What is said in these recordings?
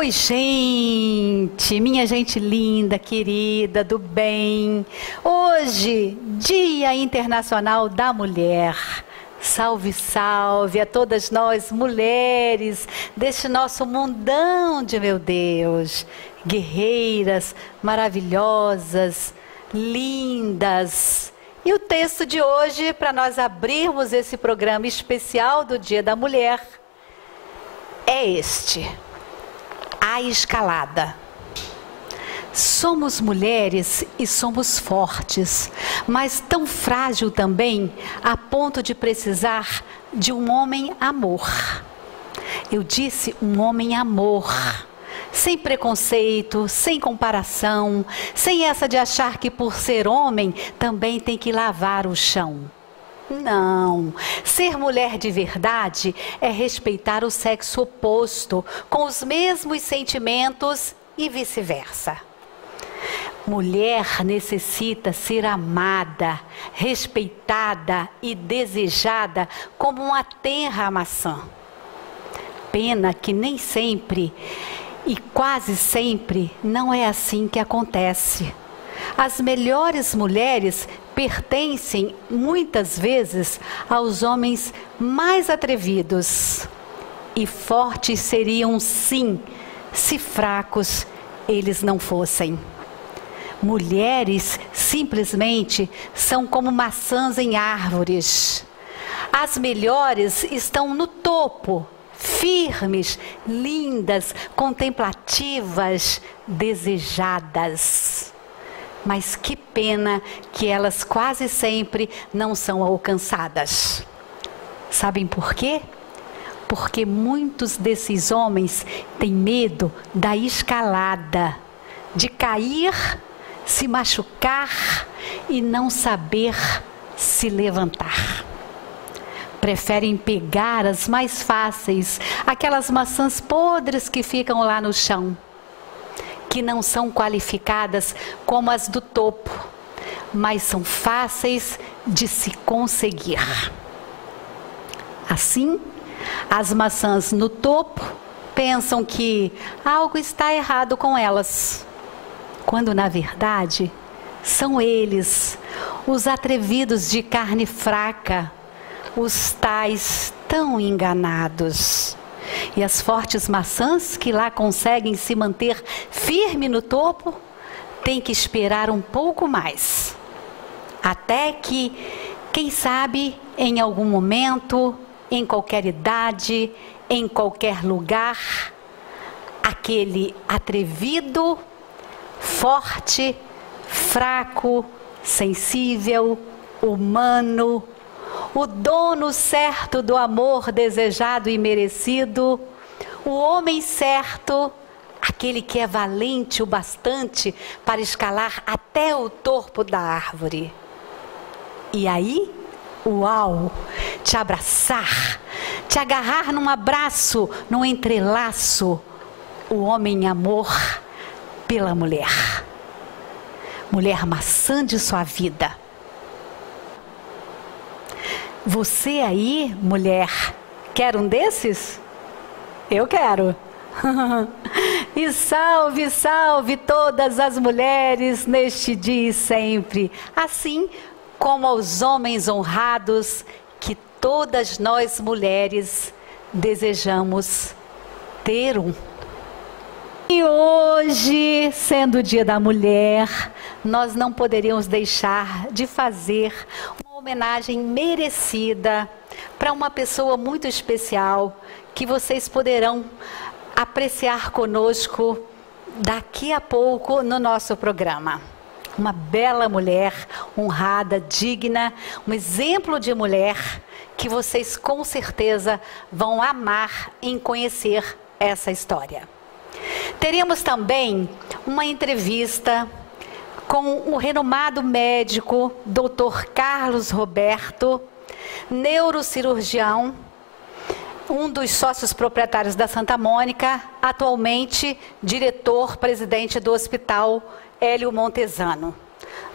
Oi, gente, minha gente linda, querida, do bem. Hoje, Dia Internacional da Mulher. Salve, salve a todas nós, mulheres, deste nosso mundão de meu Deus. Guerreiras, maravilhosas, lindas. E o texto de hoje, para nós abrirmos esse programa especial do Dia da Mulher, é este: a escalada. Somos mulheres e somos fortes, mas tão frágil também a ponto de precisar de um homem amor. Eu disse um homem amor, sem preconceito, sem comparação, sem essa de achar que por ser homem também tem que lavar o chão. Não, ser mulher de verdade é respeitar o sexo oposto, com os mesmos sentimentos e vice-versa. Mulher necessita ser amada, respeitada e desejada como uma tenra maçã. Pena que nem sempre e quase sempre não é assim que acontece. As melhores mulheres pertencem muitas vezes aos homens mais atrevidos. E fortes seriam sim, se fracos eles não fossem. Mulheres simplesmente são como maçãs em árvores. As melhores estão no topo, firmes, lindas, contemplativas, desejadas. Mas que pena que elas quase sempre não são alcançadas. Sabem por quê? Porque muitos desses homens têm medo da escalada, de cair, se machucar e não saber se levantar. Preferem pegar as mais fáceis, aquelas maçãs podres que ficam lá no chão, que não são qualificadas como as do topo, mas são fáceis de se conseguir. Assim, as maçãs no topo pensam que algo está errado com elas, quando na verdade são eles, os atrevidos de carne fraca, os tais tão enganados. E as fortes maçãs que lá conseguem se manter firme no topo, têm que esperar um pouco mais. Até que, quem sabe, em algum momento, em qualquer idade, em qualquer lugar, aquele atrevido, forte, fraco, sensível, humano, o dono certo do amor desejado e merecido, o homem certo, aquele que é valente o bastante para escalar até o topo da árvore. E aí, uau, te abraçar, te agarrar num abraço, num entrelaço, o homem amor pela mulher. Mulher maçã de sua vida. Você aí, mulher, quer um desses? Eu quero. E salve, salve todas as mulheres neste dia e sempre, assim como aos homens honrados que todas nós mulheres desejamos ter um. E hoje, sendo o Dia da Mulher, nós não poderíamos deixar de fazer uma homenagem merecida para uma pessoa muito especial que vocês poderão apreciar conosco daqui a pouco no nosso programa. Uma bela mulher, honrada, digna, um exemplo de mulher que vocês com certeza vão amar em conhecer essa história. Teremos também uma entrevista com o renomado médico Dr. Carlos Roberto, neurocirurgião, um dos sócios proprietários da Santa Mônica, atualmente diretor-presidente do Hospital Hélio Montesano.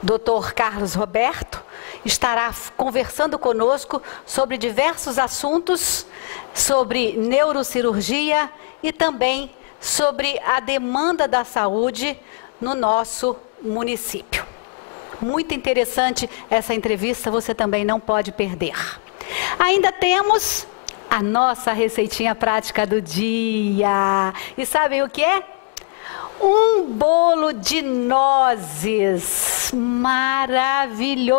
Dr. Carlos Roberto estará conversando conosco sobre diversos assuntos, sobre neurocirurgia e também sobre a demanda da saúde no nosso município. Muito interessante essa entrevista, você também não pode perder. Ainda temos a nossa receitinha prática do dia. E sabem o que é? Um bolo de nozes maravilhoso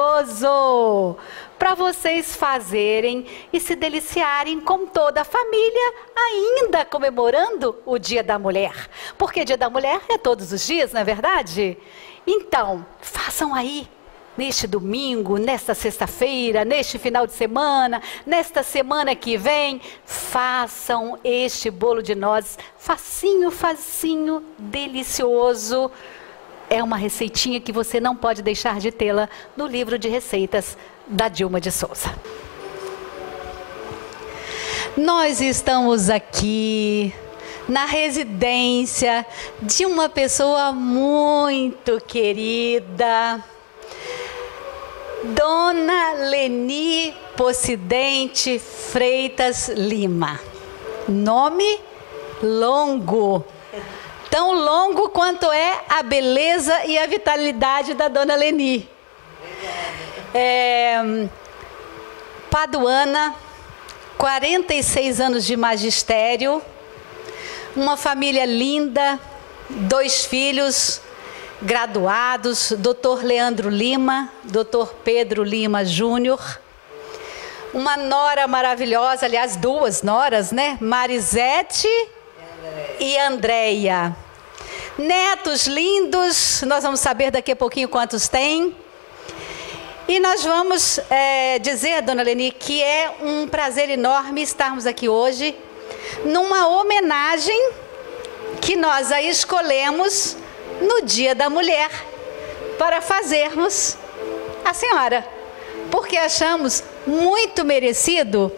para vocês fazerem e se deliciarem com toda a família, ainda comemorando o Dia da Mulher. Porque Dia da Mulher é todos os dias, não é verdade? Então, façam aí, neste domingo, nesta sexta-feira, neste final de semana, nesta semana que vem, façam este bolo de nozes, facinho, facinho, delicioso. É uma receitinha que você não pode deixar de tê-la no livro de receitas da Dilma de Souza. Nós estamos aqui na residência de uma pessoa muito querida, Dona Leni Possidente Freitas Lima. Nome longo, tão longo quanto é a beleza e a vitalidade da Dona Leni. Paduana, 46 anos de magistério, uma família linda, 2 filhos graduados, Dr. Leandro Lima, Dr. Pedro Lima Júnior, uma nora maravilhosa, aliás, 2 noras, né? Marisete e Andréia. Netos lindos, nós vamos saber daqui a pouquinho quantos tem. E nós vamos dizer, Dona Leni, que é um prazer enorme estarmos aqui hoje, numa homenagem que nós a escolhemos no Dia da Mulher, para fazermos a senhora, porque achamos muito merecido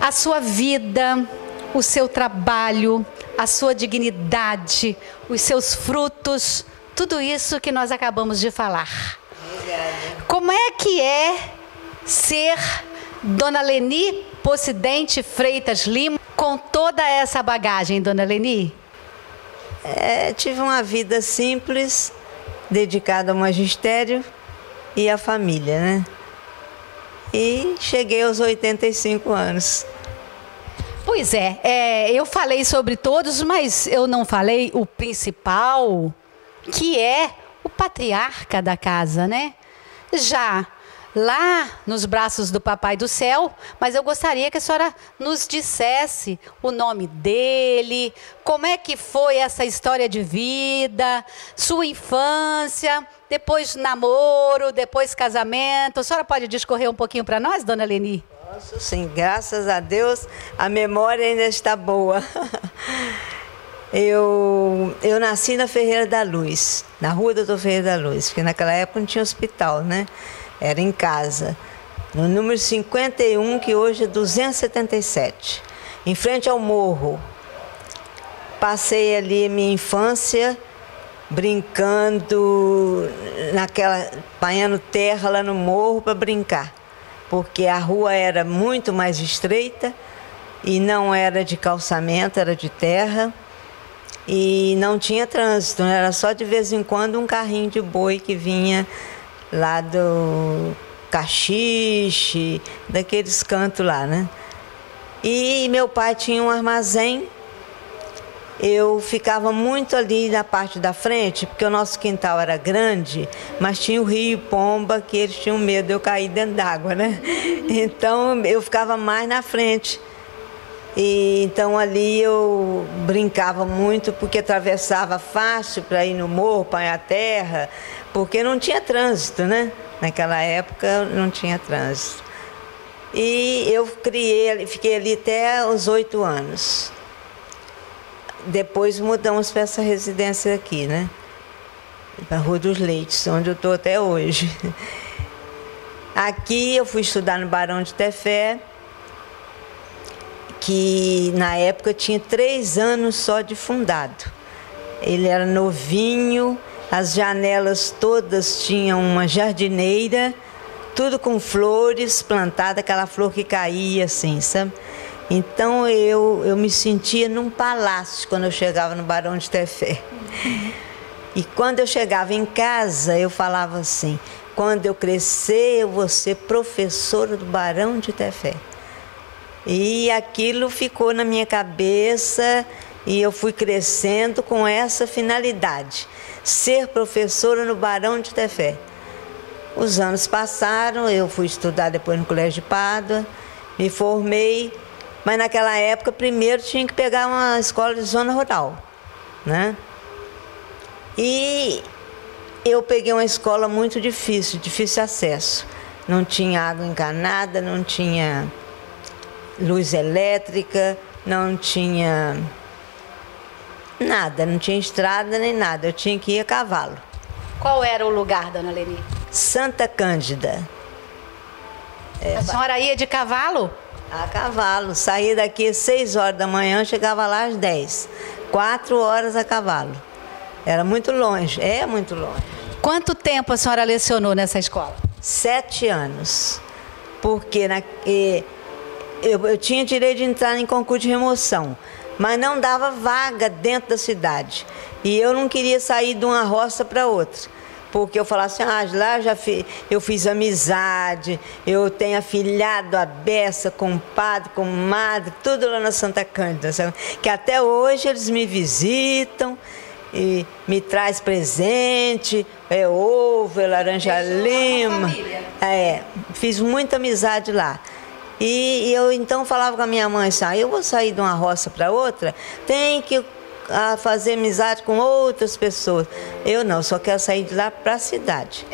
a sua vida, o seu trabalho, a sua dignidade, os seus frutos, tudo isso que nós acabamos de falar. Como é que é ser Dona Leni Possidente Freitas Lima com toda essa bagagem, Dona Leni? Tive uma vida simples, dedicada ao magistério e à família, né? E cheguei aos 85 anos. Pois eu falei sobre todos, mas eu não falei o principal, que é o patriarca da casa, né? Já lá nos braços do Papai do Céu, mas eu gostaria que a senhora nos dissesse o nome dele, como é que foi essa história de vida, sua infância, depois namoro, depois casamento. A senhora pode discorrer um pouquinho para nós, Dona Leni? Posso sim, graças a Deus, a memória ainda está boa. Eu nasci na Ferreira da Luz, na rua Doutor Ferreira da Luz, porque naquela época não tinha hospital, né? Era em casa, no número 51, que hoje é 277, em frente ao morro. Passei ali a minha infância, brincando, apanhando terra lá no morro para brincar, porque a rua era muito mais estreita e não era de calçamento, era de terra. E não tinha trânsito, né? Era só de vez em quando um carrinho de boi que vinha lá do Caxixe, daqueles cantos lá, né? E meu pai tinha um armazém. Eu ficava muito ali na parte da frente, porque o nosso quintal era grande, mas tinha o rio Pomba, que eles tinham medo de eu cair dentro d'água, né? Então eu ficava mais na frente. E então ali eu brincava muito, porque atravessava fácil para ir no morro, apanhar a terra, porque não tinha trânsito, né? Naquela época não tinha trânsito. E eu fiquei ali até os 8 anos. Depois mudamos para essa residência aqui, né? Para a Rua dos Leites, onde eu estou até hoje. Aqui eu fui estudar no Barão de Tefé, que na época tinha 3 anos só de fundado. Ele era novinho, as janelas todas tinham uma jardineira, tudo com flores plantadas, aquela flor que caía assim, sabe? Então eu me sentia num palácio quando eu chegava no Barão de Tefé. E quando eu chegava em casa, eu falava assim: quando eu crescer, eu vou ser professora do Barão de Tefé. E aquilo ficou na minha cabeça e eu fui crescendo com essa finalidade: ser professora no Barão de Tefé. Os anos passaram, eu fui estudar depois no Colégio de Pádua, me formei, mas naquela época primeiro tinha que pegar uma escola de zona rural, né? E eu peguei uma escola muito difícil acesso. Não tinha água encanada, não tinha luz elétrica, não tinha nada, não tinha estrada nem nada, eu tinha que ir a cavalo. Qual era o lugar, dona Leni? Santa Cândida. A senhora ia de cavalo? A cavalo, saía daqui às 6 horas da manhã, chegava lá às 10. 4 horas a cavalo. Era muito longe, é muito longe. Quanto tempo a senhora lecionou nessa escola? 7 anos. Porque eu tinha direito de entrar em concurso de remoção, mas não dava vaga dentro da cidade. E eu não queria sair de uma roça para outra. Porque eu falava assim: lá eu fiz amizade, eu tenho afilhado a beça, compadre, comadre, tudo lá na Santa Cândida, sabe? Que até hoje eles me visitam e me traz presente, ovo, laranja lima. Fiz muita amizade lá. E eu então falava com a minha mãe assim: eu vou sair de uma roça para outra, tem que fazer amizade com outras pessoas. Eu não, só quero sair de lá para a cidade.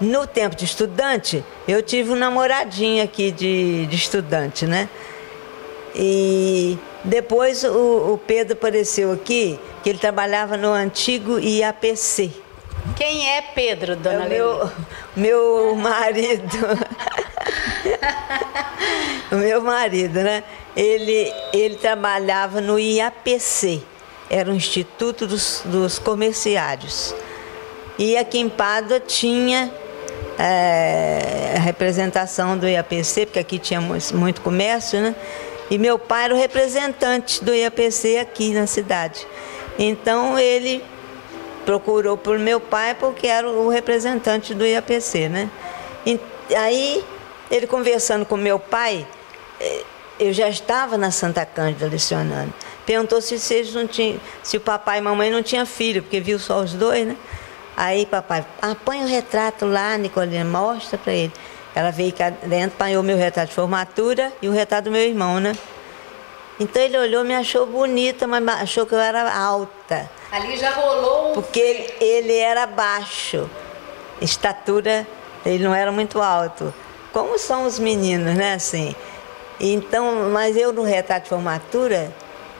No tempo de estudante, eu tive um namoradinho aqui de estudante, né? E depois o Pedro apareceu aqui, que ele trabalhava no antigo IAPC. Quem é Pedro, dona Leni? Meu marido. O meu marido, né? Ele trabalhava no IAPC, era o Instituto dos Comerciários. E aqui em Pádua tinha a representação do IAPC, porque aqui tinha muito comércio, né? E meu pai era o representante do IAPC aqui na cidade. Então ele procurou por meu pai porque era o representante do IAPC, né? E aí ele conversando com meu pai, eu já estava na Santa Cândida lecionando. Perguntou se eles não tinham, se o papai e a mamãe não tinham filho, porque viu só os dois, né? Aí papai, põe o retrato lá, Nicolina, mostra para ele. Ela veio cá dentro, apanhou meu retrato de formatura e o retrato do meu irmão, né? Então ele olhou, me achou bonita, mas achou que eu era alta. Ali já rolou. Porque ele era baixo, estatura, ele não era muito alto. Como são os meninos, né, assim? Então, mas eu no retrato de formatura,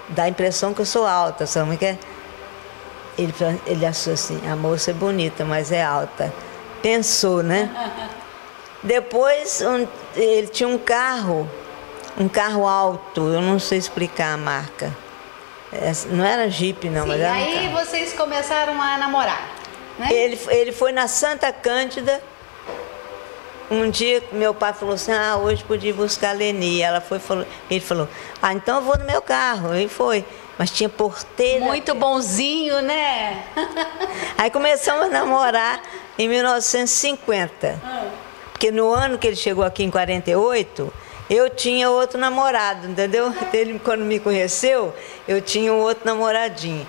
dá a impressão que eu sou alta, sabe o que é? Ele achou assim: a moça é bonita, mas é alta. Pensou, né? Depois, ele tinha um carro alto, eu não sei explicar a marca. Não era Jeep, não, mas era um carro. E aí vocês começaram a namorar, né? Ele foi na Santa Cândida. Um dia meu pai falou assim: hoje podia ir buscar a Leni. Ele falou: então eu vou no meu carro. E foi. Mas tinha porteira. Muito bonzinho, né? Aí começamos a namorar em 1950. Porque no ano que ele chegou aqui, em 48, eu tinha outro namorado, entendeu? Ele, quando me conheceu, eu tinha um outro namoradinho.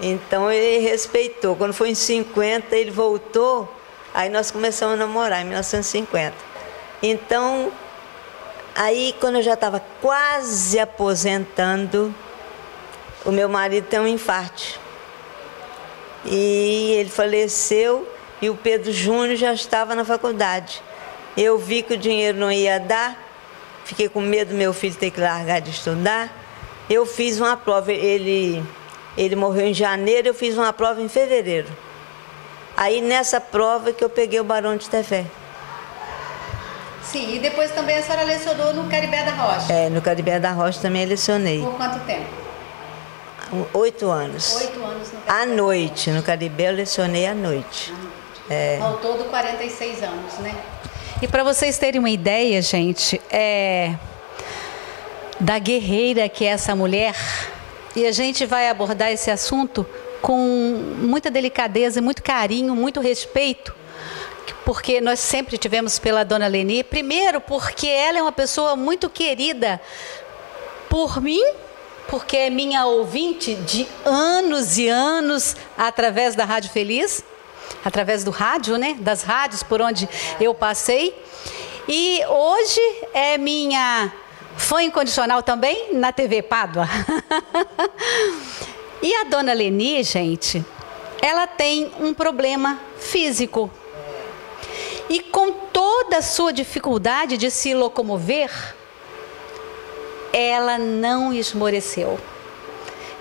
Então ele respeitou. Quando foi em 50, ele voltou. Aí nós começamos a namorar, em 1950. Então, aí quando eu já estava quase aposentando, o meu marido tem um infarto. E ele faleceu e o Pedro Júnior já estava na faculdade. Eu vi que o dinheiro não ia dar, fiquei com medo do meu filho ter que largar de estudar. Eu fiz uma prova, ele morreu em janeiro, eu fiz uma prova em fevereiro. Aí nessa prova que eu peguei o Barão de Tefé. Sim, e depois também a senhora lecionou no Caribé da Rocha. No Caribé da Rocha também lecionei. Por quanto tempo? 8 anos. 8 anos no Caribé. À noite, no Caribé eu lecionei à noite. Ao todo 46 anos, né? E para vocês terem uma ideia, gente, da guerreira que é essa mulher. E a gente vai abordar esse assunto com muita delicadeza, muito carinho, muito respeito, porque nós sempre tivemos pela Dona Leni. Primeiro, porque ela é uma pessoa muito querida por mim, porque é minha ouvinte de anos e anos, através da Rádio Feliz, através do rádio, né? Das rádios por onde eu passei. E hoje é minha fã incondicional também na TV Pádua. E a Dona Leni, gente, ela tem um problema físico. E com toda a sua dificuldade de se locomover, ela não esmoreceu.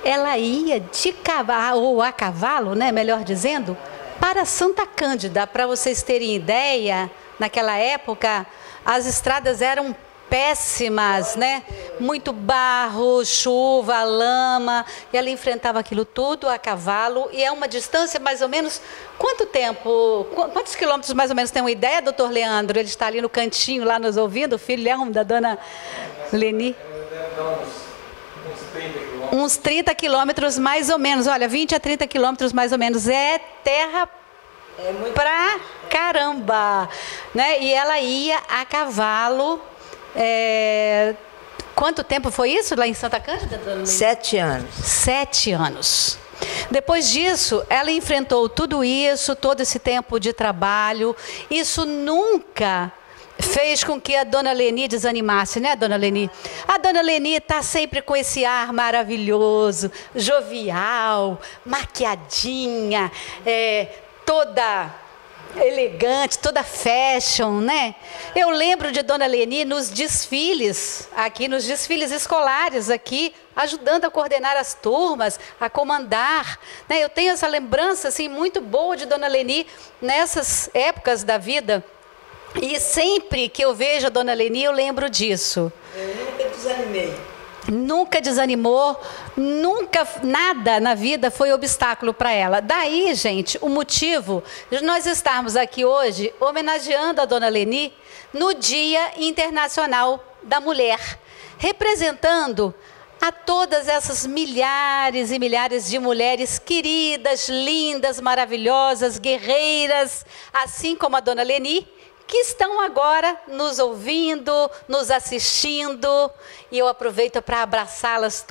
Ela ia de cavalo, ou a cavalo, né, melhor dizendo, para Santa Cândida. Para vocês terem ideia, naquela época, as estradas eram péssimas, né? Muito barro, chuva, lama, e ela enfrentava aquilo tudo a cavalo, e é uma distância mais ou menos, quanto tempo, quantos quilômetros mais ou menos, tem uma ideia, doutor Leandro? Ele está ali no cantinho, lá nos ouvindo, o filhão da Dona Leni. Uns 30 quilômetros mais ou menos, olha, 20 a 30 quilômetros mais ou menos, é terra pra caramba, né? E ela ia a cavalo. Quanto tempo foi isso lá em Santa Cândida, Dona Leni? 7 anos. 7 anos. Depois disso, ela enfrentou tudo isso, todo esse tempo de trabalho. Isso nunca fez com que a Dona Leni desanimasse, né, Dona Leni? A Dona Leni está sempre com esse ar maravilhoso, jovial, maquiadinha, toda elegante, toda fashion, né? Eu lembro de Dona Leni nos desfiles, aqui nos desfiles escolares, aqui, ajudando a coordenar as turmas, a comandar, né? Eu tenho essa lembrança, assim, muito boa de Dona Leni nessas épocas da vida. E sempre que eu vejo a Dona Leni, eu lembro disso. Eu nunca desanimei. Nunca desanimou, nunca, nada na vida foi obstáculo para ela. Daí, gente, o motivo de nós estarmos aqui hoje homenageando a Dona Leni no Dia Internacional da Mulher, representando a todas essas milhares e milhares de mulheres queridas, lindas, maravilhosas, guerreiras, assim como a Dona Leni, que estão agora nos ouvindo, nos assistindo, e eu aproveito para abraçá-las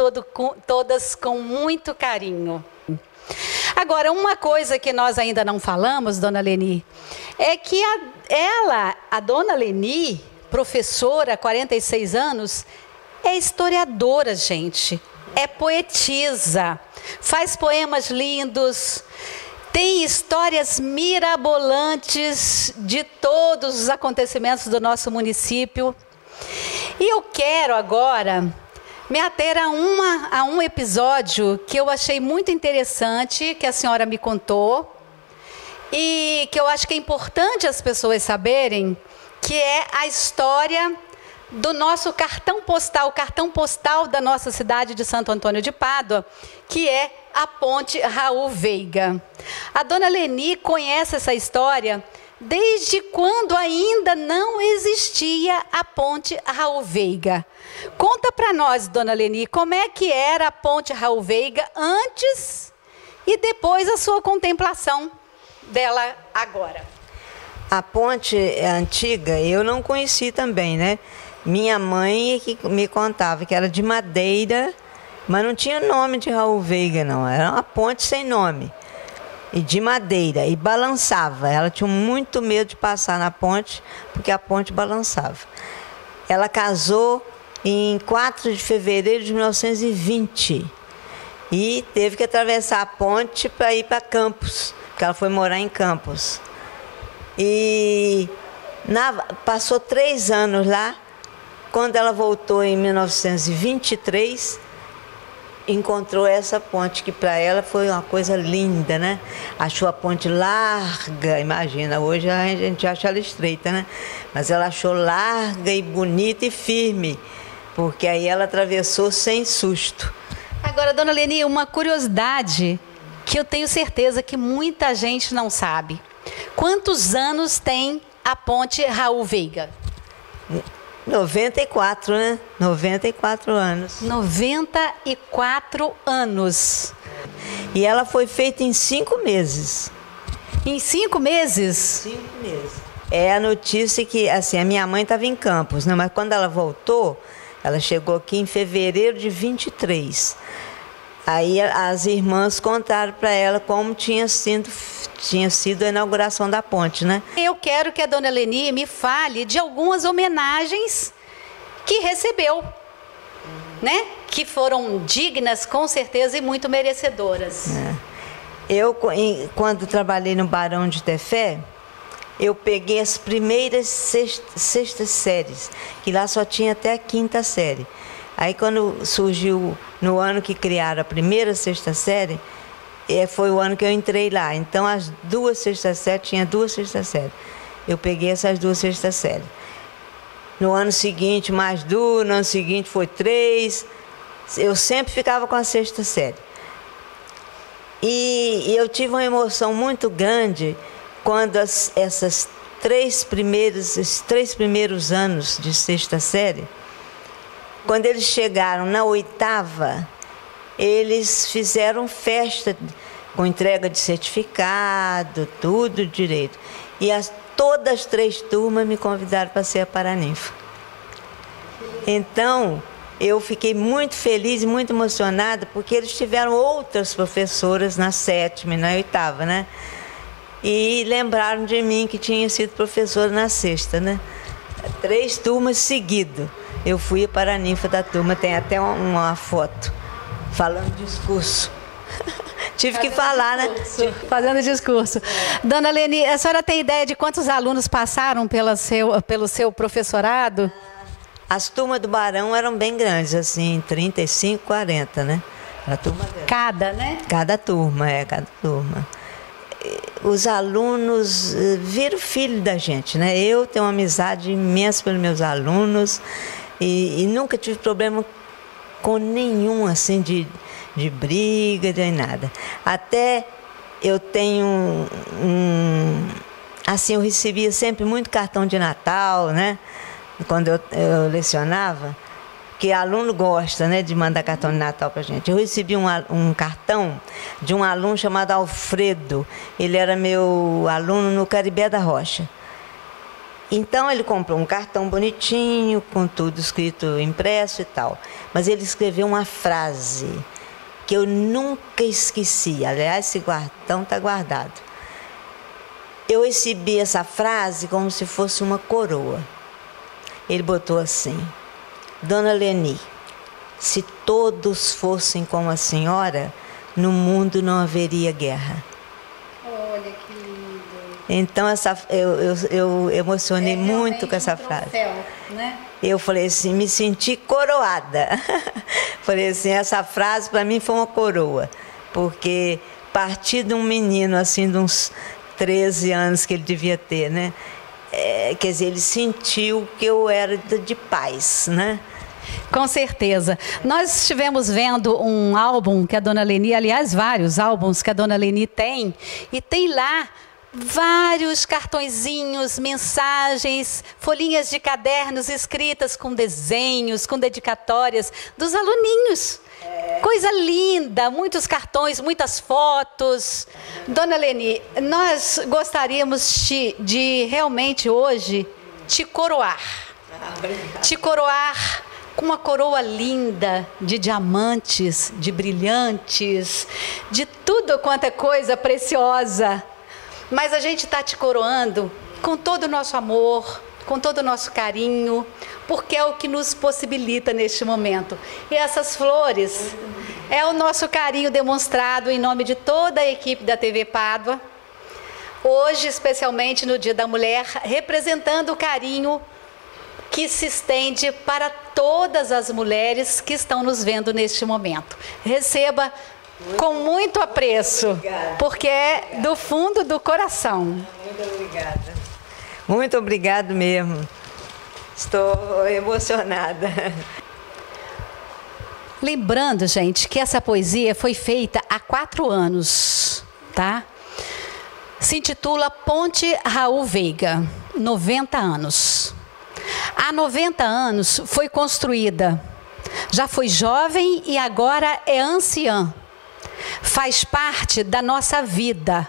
todas com muito carinho. Agora, uma coisa que nós ainda não falamos, Dona Leni, é que a Dona Leni, professora, 46 anos, é historiadora, gente, é poetisa, faz poemas lindos, tem histórias mirabolantes de todos os acontecimentos do nosso município. E eu quero agora me ater a um episódio que eu achei muito interessante, que a senhora me contou, e que eu acho que é importante as pessoas saberem, que é a história do nosso cartão postal da nossa cidade de Santo Antônio de Pádua, que é a Ponte Raul Veiga. A Dona Leni conhece essa história desde quando ainda não existia a Ponte Raul Veiga. Conta para nós, Dona Leni, como é que era a Ponte Raul Veiga antes e depois a sua contemplação dela agora. A ponte antiga eu não conheci também, né? Minha mãe que me contava que era de madeira, mas não tinha nome de Raul Veiga, não. Era uma ponte sem nome. E de madeira. E balançava. Ela tinha muito medo de passar na ponte, porque a ponte balançava. Ela casou em 4 de fevereiro de 1920. E teve que atravessar a ponte para ir para Campos, porque ela foi morar em Campos. E passou 3 anos lá. Quando ela voltou em 1923, encontrou essa ponte, que para ela foi uma coisa linda, né? Achou a ponte larga, imagina, hoje a gente acha ela estreita, né? Mas ela achou larga e bonita e firme, porque aí ela atravessou sem susto. Agora, Dona Leni, uma curiosidade que eu tenho certeza que muita gente não sabe. Quantos anos tem a Ponte Raul Veiga? 94, né? 94 anos. 94 anos. E ela foi feita em 5 meses. Em 5 meses? 5 meses. É a notícia que, assim, a minha mãe estava em Campos, né? Mas quando ela voltou, ela chegou aqui em fevereiro de 23. Aí as irmãs contaram para ela como tinha sido a inauguração da ponte, né? Eu quero que a dona Leni me fale de algumas homenagens que recebeu, né? Que foram dignas, com certeza, e muito merecedoras. Eu, quando trabalhei no Barão de Tefé, eu peguei as primeiras sextas séries, que lá só tinha até a 5ª série. Aí, quando surgiu, no ano que criaram a primeira sexta série, foi o ano que eu entrei lá. Então, as 2 sextas séries, tinha 2 sextas séries. Eu peguei essas 2 sextas séries. No ano seguinte, mais 2, no ano seguinte foi 3. Eu sempre ficava com a sexta série. E eu tive uma emoção muito grande quando esses 3 primeiros anos de sexta série, quando eles chegaram na 8ª, eles fizeram festa com entrega de certificado, tudo direito. E todas as 3 turmas me convidaram para ser a paraninfa. Então, eu fiquei muito feliz e muito emocionada, porque eles tiveram outras professoras na 7ª e na 8ª, né? E lembraram de mim que tinha sido professora na 6ª, né? 3 turmas seguidas. Eu fui a paraninfa da turma, tem até uma foto, falando discurso. Tive que falar, né? Fazendo discurso. Dona Leni, a senhora tem ideia de quantos alunos passaram pelo seu professorado? As turmas do Barão eram bem grandes, assim, 35, 40, né? A turma grande. Cada, né? Cada turma. Os alunos viram filho da gente, né? Eu tenho uma amizade imensa pelos meus alunos e nunca tive problema com nenhum, assim, de briga, de nada. Até eu tenho assim, eu recebia sempre muito cartão de Natal, né? Quando eu lecionava, que aluno gosta, né, de mandar cartão de Natal para a gente. Eu recebi um cartão de um aluno chamado Alfredo. Ele era meu aluno no Caribé da Rocha. Então, ele comprou um cartão bonitinho, com tudo escrito impresso e tal. Mas ele escreveu uma frase que eu nunca esqueci. Aliás, esse cartão está guardado. Eu recebi essa frase como se fosse uma coroa. Ele botou assim: Dona Leni, se todos fossem como a senhora, no mundo não haveria guerra. Olha que lindo. Então, eu emocionei muito com essa frase. Né? Eu falei assim, me senti coroada. Falei assim, essa frase para mim foi uma coroa. Porque partir de um menino, assim, de uns 13 anos que ele devia ter, né? Quer dizer, ele sentiu que eu era de paz, né? Com certeza. Nós estivemos vendo um álbum que a dona Leni, aliás, vários álbuns que a dona Leni tem, e tem lá vários cartõezinhos, mensagens, folhinhas de cadernos escritas com desenhos, com dedicatórias dos aluninhos. Coisa linda, muitos cartões, muitas fotos. Dona Leni, nós gostaríamos de realmente hoje te coroar. Te coroar com uma coroa linda de diamantes, de brilhantes, de tudo quanto é coisa preciosa. Mas a gente está te coroando com todo o nosso amor, com todo o nosso carinho, porque é o que nos possibilita neste momento. E essas flores é o nosso carinho demonstrado em nome de toda a equipe da TV Pádua, hoje, especialmente no Dia da Mulher, representando o carinho que se estende para todas as mulheres que estão nos vendo neste momento. Receba com muito apreço, porque é do fundo do coração. Muito obrigada. Muito obrigado mesmo. Estou emocionada. Lembrando, gente, que essa poesia foi feita há 4 anos, tá? Se intitula Ponte Raul Veiga, 90 anos. Há 90 anos foi construída. Já foi jovem e agora é anciã. Faz parte da nossa vida,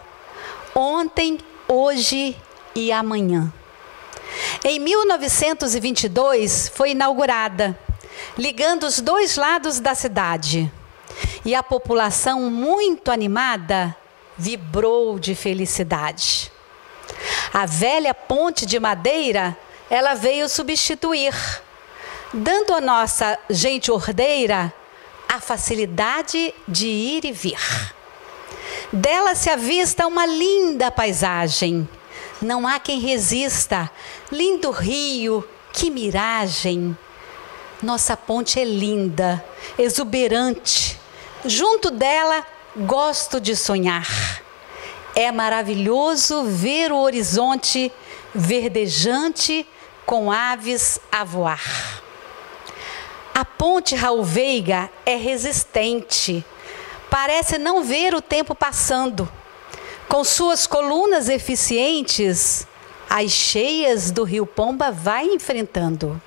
ontem, hoje e amanhã. Em 1922 foi inaugurada, ligando os dois lados da cidade. E a população, muito animada, vibrou de felicidade. A velha ponte de madeira, ela veio substituir, dando à nossa gente ordeira a facilidade de ir e vir. Dela se avista uma linda paisagem. Não há quem resista. Lindo rio, que miragem. Nossa ponte é linda, exuberante. Junto dela, gosto de sonhar. É maravilhoso ver o horizonte verdejante com aves a voar. A ponte Raul Veiga é resistente. Parece não ver o tempo passando. Com suas colunas eficientes, as cheias do Rio Pomba vai enfrentando.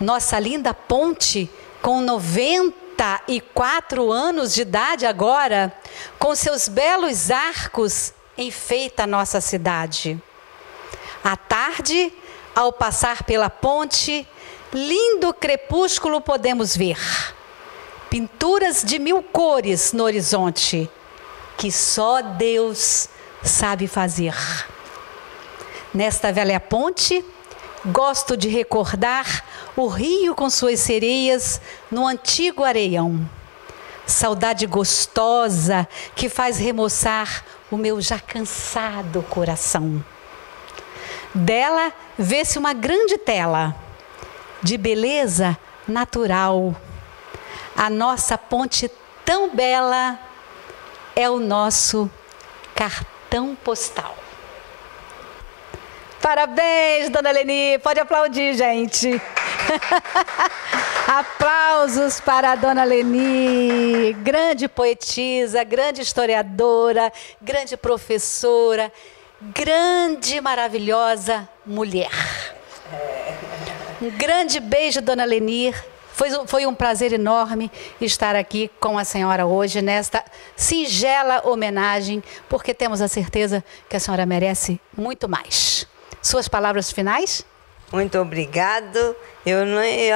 Nossa linda ponte, com 94 anos de idade agora, com seus belos arcos, enfeita a nossa cidade. À tarde, ao passar pela ponte, lindo crepúsculo podemos ver. Pinturas de 1000 cores no horizonte, que só Deus sabe fazer. Nesta velha ponte, gosto de recordar o rio com suas sereias no antigo areião. Saudade gostosa que faz remoçar o meu já cansado coração. Dela vê-se uma grande tela de beleza natural. A nossa ponte tão bela é o nosso cartão postal. Parabéns, dona Leni. Pode aplaudir, gente. Aplausos para a dona Leni, grande poetisa, grande historiadora, grande professora, grande, maravilhosa mulher. Um grande beijo, dona Leni. Foi um prazer enorme estar aqui com a senhora hoje, nesta singela homenagem, porque temos a certeza que a senhora merece muito mais. Suas palavras finais? Muito obrigado. Eu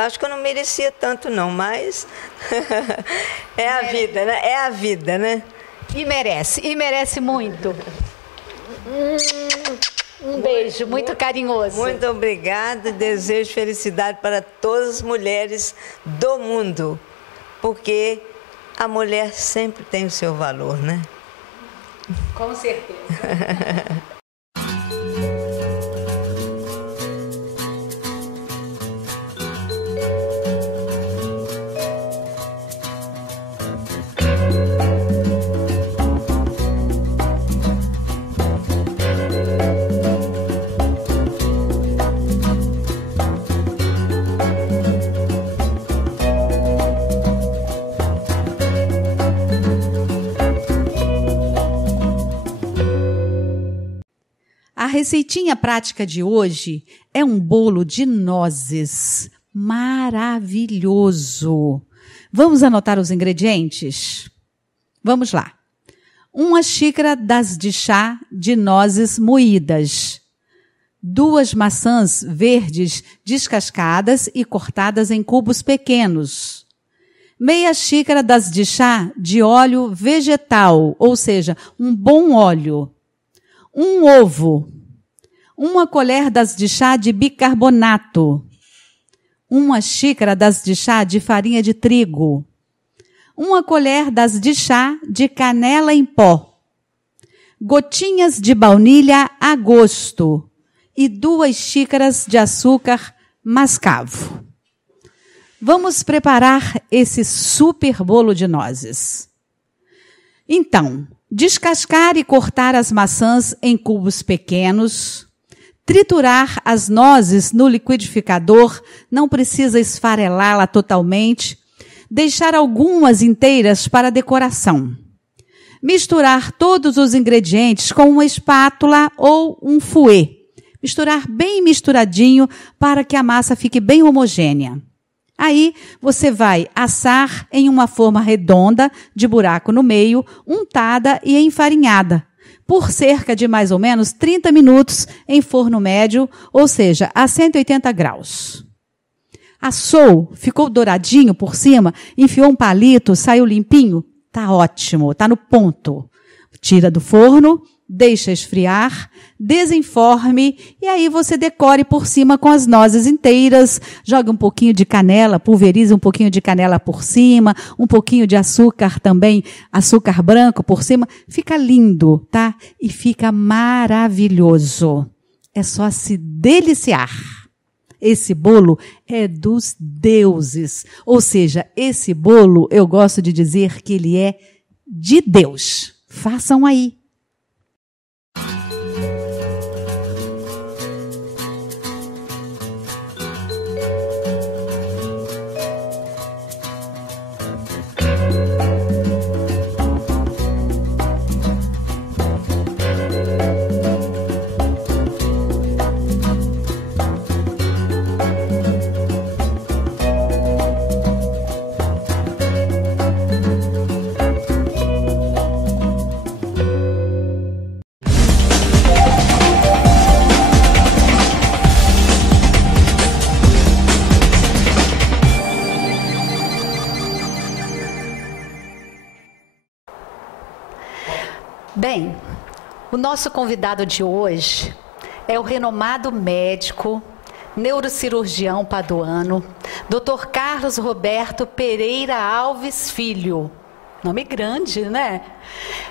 acho que eu não merecia tanto, não, mas é a vida, né? É a vida, né? E merece muito. Um beijo muito carinhoso. Muito obrigada. Desejo felicidade para todas as mulheres do mundo, porque a mulher sempre tem o seu valor, né? Com certeza. A receitinha prática de hoje é um bolo de nozes maravilhoso. Vamos anotar os ingredientes? Vamos lá. 1 xícara das de chá de nozes moídas. 2 maçãs verdes descascadas e cortadas em cubos pequenos. Meia xícara das de chá de óleo vegetal, ou seja, um bom óleo. 1 ovo, 1 colher das de chá de bicarbonato, 1 xícara das de chá de farinha de trigo, 1 colher das de chá de canela em pó, gotinhas de baunilha a gosto e 2 xícaras de açúcar mascavo. Vamos preparar esse super bolo de nozes. Então, descascar e cortar as maçãs em cubos pequenos. Triturar as nozes no liquidificador, não precisa esfarelá-la totalmente. Deixar algumas inteiras para decoração. Misturar todos os ingredientes com uma espátula ou um fouet. Misturar bem misturadinho para que a massa fique bem homogênea. Aí você vai assar em uma forma redonda, de buraco no meio, untada e enfarinhada, por cerca de mais ou menos 30 minutos em forno médio, ou seja, a 180 graus. Assou, ficou douradinho por cima, enfiou um palito, saiu limpinho? Tá ótimo, tá no ponto. Tira do forno, deixa esfriar, desenforme e aí você decore por cima com as nozes inteiras, joga um pouquinho de canela, pulveriza um pouquinho de canela por cima, um pouquinho de açúcar também, açúcar branco por cima. Fica lindo, tá? E fica maravilhoso. É só se deliciar. Esse bolo é dos deuses. Ou seja, esse bolo, eu gosto de dizer que ele é de Deus. Façam aí. Bem, o nosso convidado de hoje é o renomado médico, neurocirurgião paduano, Dr. Carlos Roberto Pereira Alves Filho. Nome grande, né?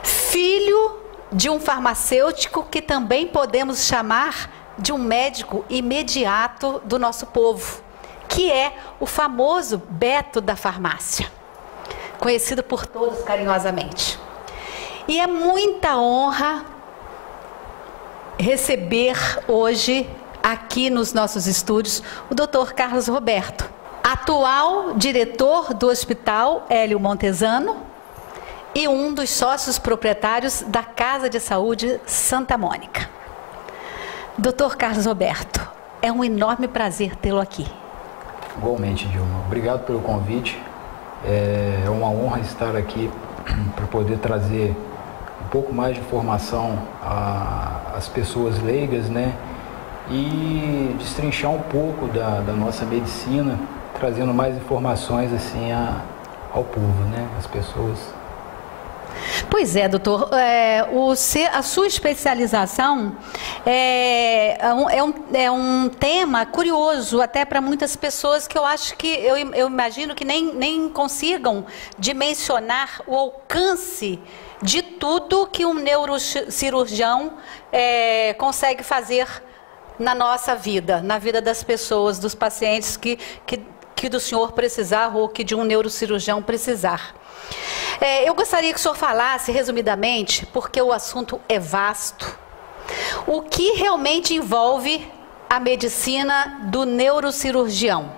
Filho de um farmacêutico que também podemos chamar de um médico imediato do nosso povo, que é o famoso Beto da farmácia, conhecido por todos carinhosamente. E é muita honra receber hoje, aqui nos nossos estúdios, o Dr. Carlos Roberto, atual diretor do Hospital Hélio Montesano e um dos sócios proprietários da Casa de Saúde Santa Mônica. Dr. Carlos Roberto, é um enorme prazer tê-lo aqui. Igualmente, Dilma. Obrigado pelo convite. É uma honra estar aqui para poder trazer um pouco mais de informação às pessoas leigas, né? E destrinchar um pouco da nossa medicina, trazendo mais informações assim ao povo, né? Às pessoas. Pois é, doutor. A sua especialização é um tema curioso até para muitas pessoas que eu acho que, eu imagino que nem consigam dimensionar o alcance de tudo que um neurocirurgião consegue fazer na nossa vida, na vida das pessoas, dos pacientes que do senhor precisar ou que de um neurocirurgião precisar. Eu gostaria que o senhor falasse, resumidamente, porque o assunto é vasto, o que realmente envolve a medicina do neurocirurgião.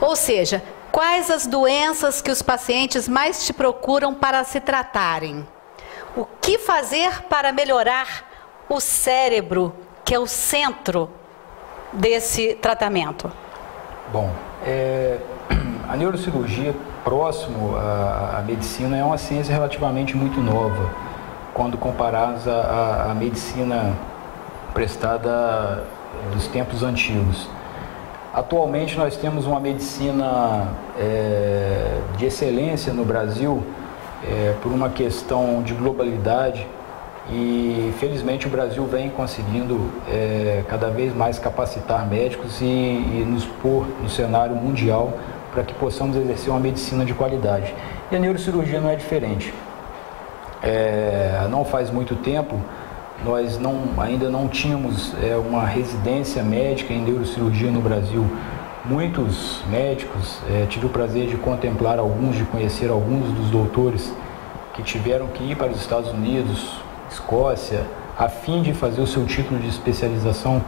Ou seja, quais as doenças que os pacientes mais te procuram para se tratarem? O que fazer para melhorar o cérebro, que é o centro desse tratamento? Bom, a neurocirurgia, próximo à medicina, é uma ciência relativamente muito nova, quando comparados à medicina prestada dos tempos antigos. Atualmente nós temos uma medicina de excelência no Brasil, por uma questão de globalidade, e felizmente o Brasil vem conseguindo cada vez mais capacitar médicos e nos pôr no cenário mundial para que possamos exercer uma medicina de qualidade. E a neurocirurgia não é diferente. Não faz muito tempo, nós ainda não tínhamos uma residência médica em neurocirurgia no Brasil. Muitos médicos, tive o prazer de contemplar alguns, de conhecer alguns dos doutores que tiveram que ir para os Estados Unidos, Escócia, a fim de fazer o seu título de especialização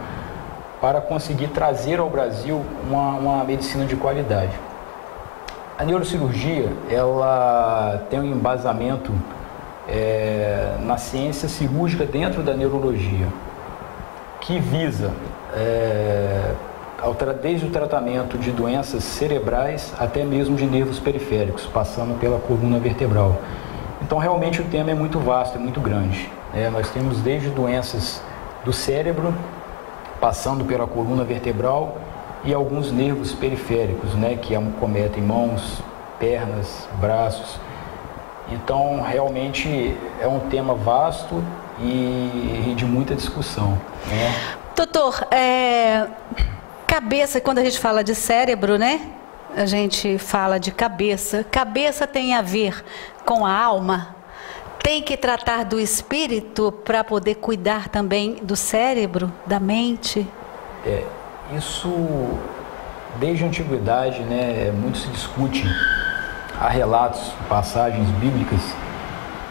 para conseguir trazer ao Brasil uma medicina de qualidade. A neurocirurgia, ela tem um embasamento na ciência cirúrgica dentro da neurologia, que visa desde o tratamento de doenças cerebrais até mesmo de nervos periféricos, passando pela coluna vertebral. Então, realmente, o tema é muito vasto, é muito grande. Nós temos desde doenças do cérebro, passando pela coluna vertebral e alguns nervos periféricos, que acometem mãos, pernas, braços. Então, realmente, é um tema vasto e de muita discussão. Doutor, cabeça, quando a gente fala de cérebro, a gente fala de cabeça. Cabeça tem a ver com a alma? Tem que tratar do espírito para poder cuidar também do cérebro, da mente? Isso, desde a antiguidade, muito se discute. Há relatos, passagens bíblicas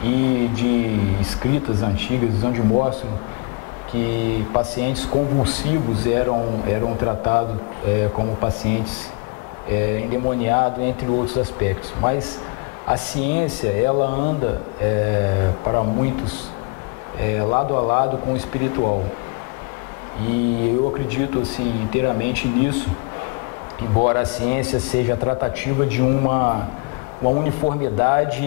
e de escritas antigas onde mostram que pacientes convulsivos eram tratados como pacientes endemoniados, entre outros aspectos. Mas a ciência, ela anda, para muitos, lado a lado com o espiritual. E eu acredito, assim, inteiramente nisso, embora a ciência seja tratativa de uma uniformidade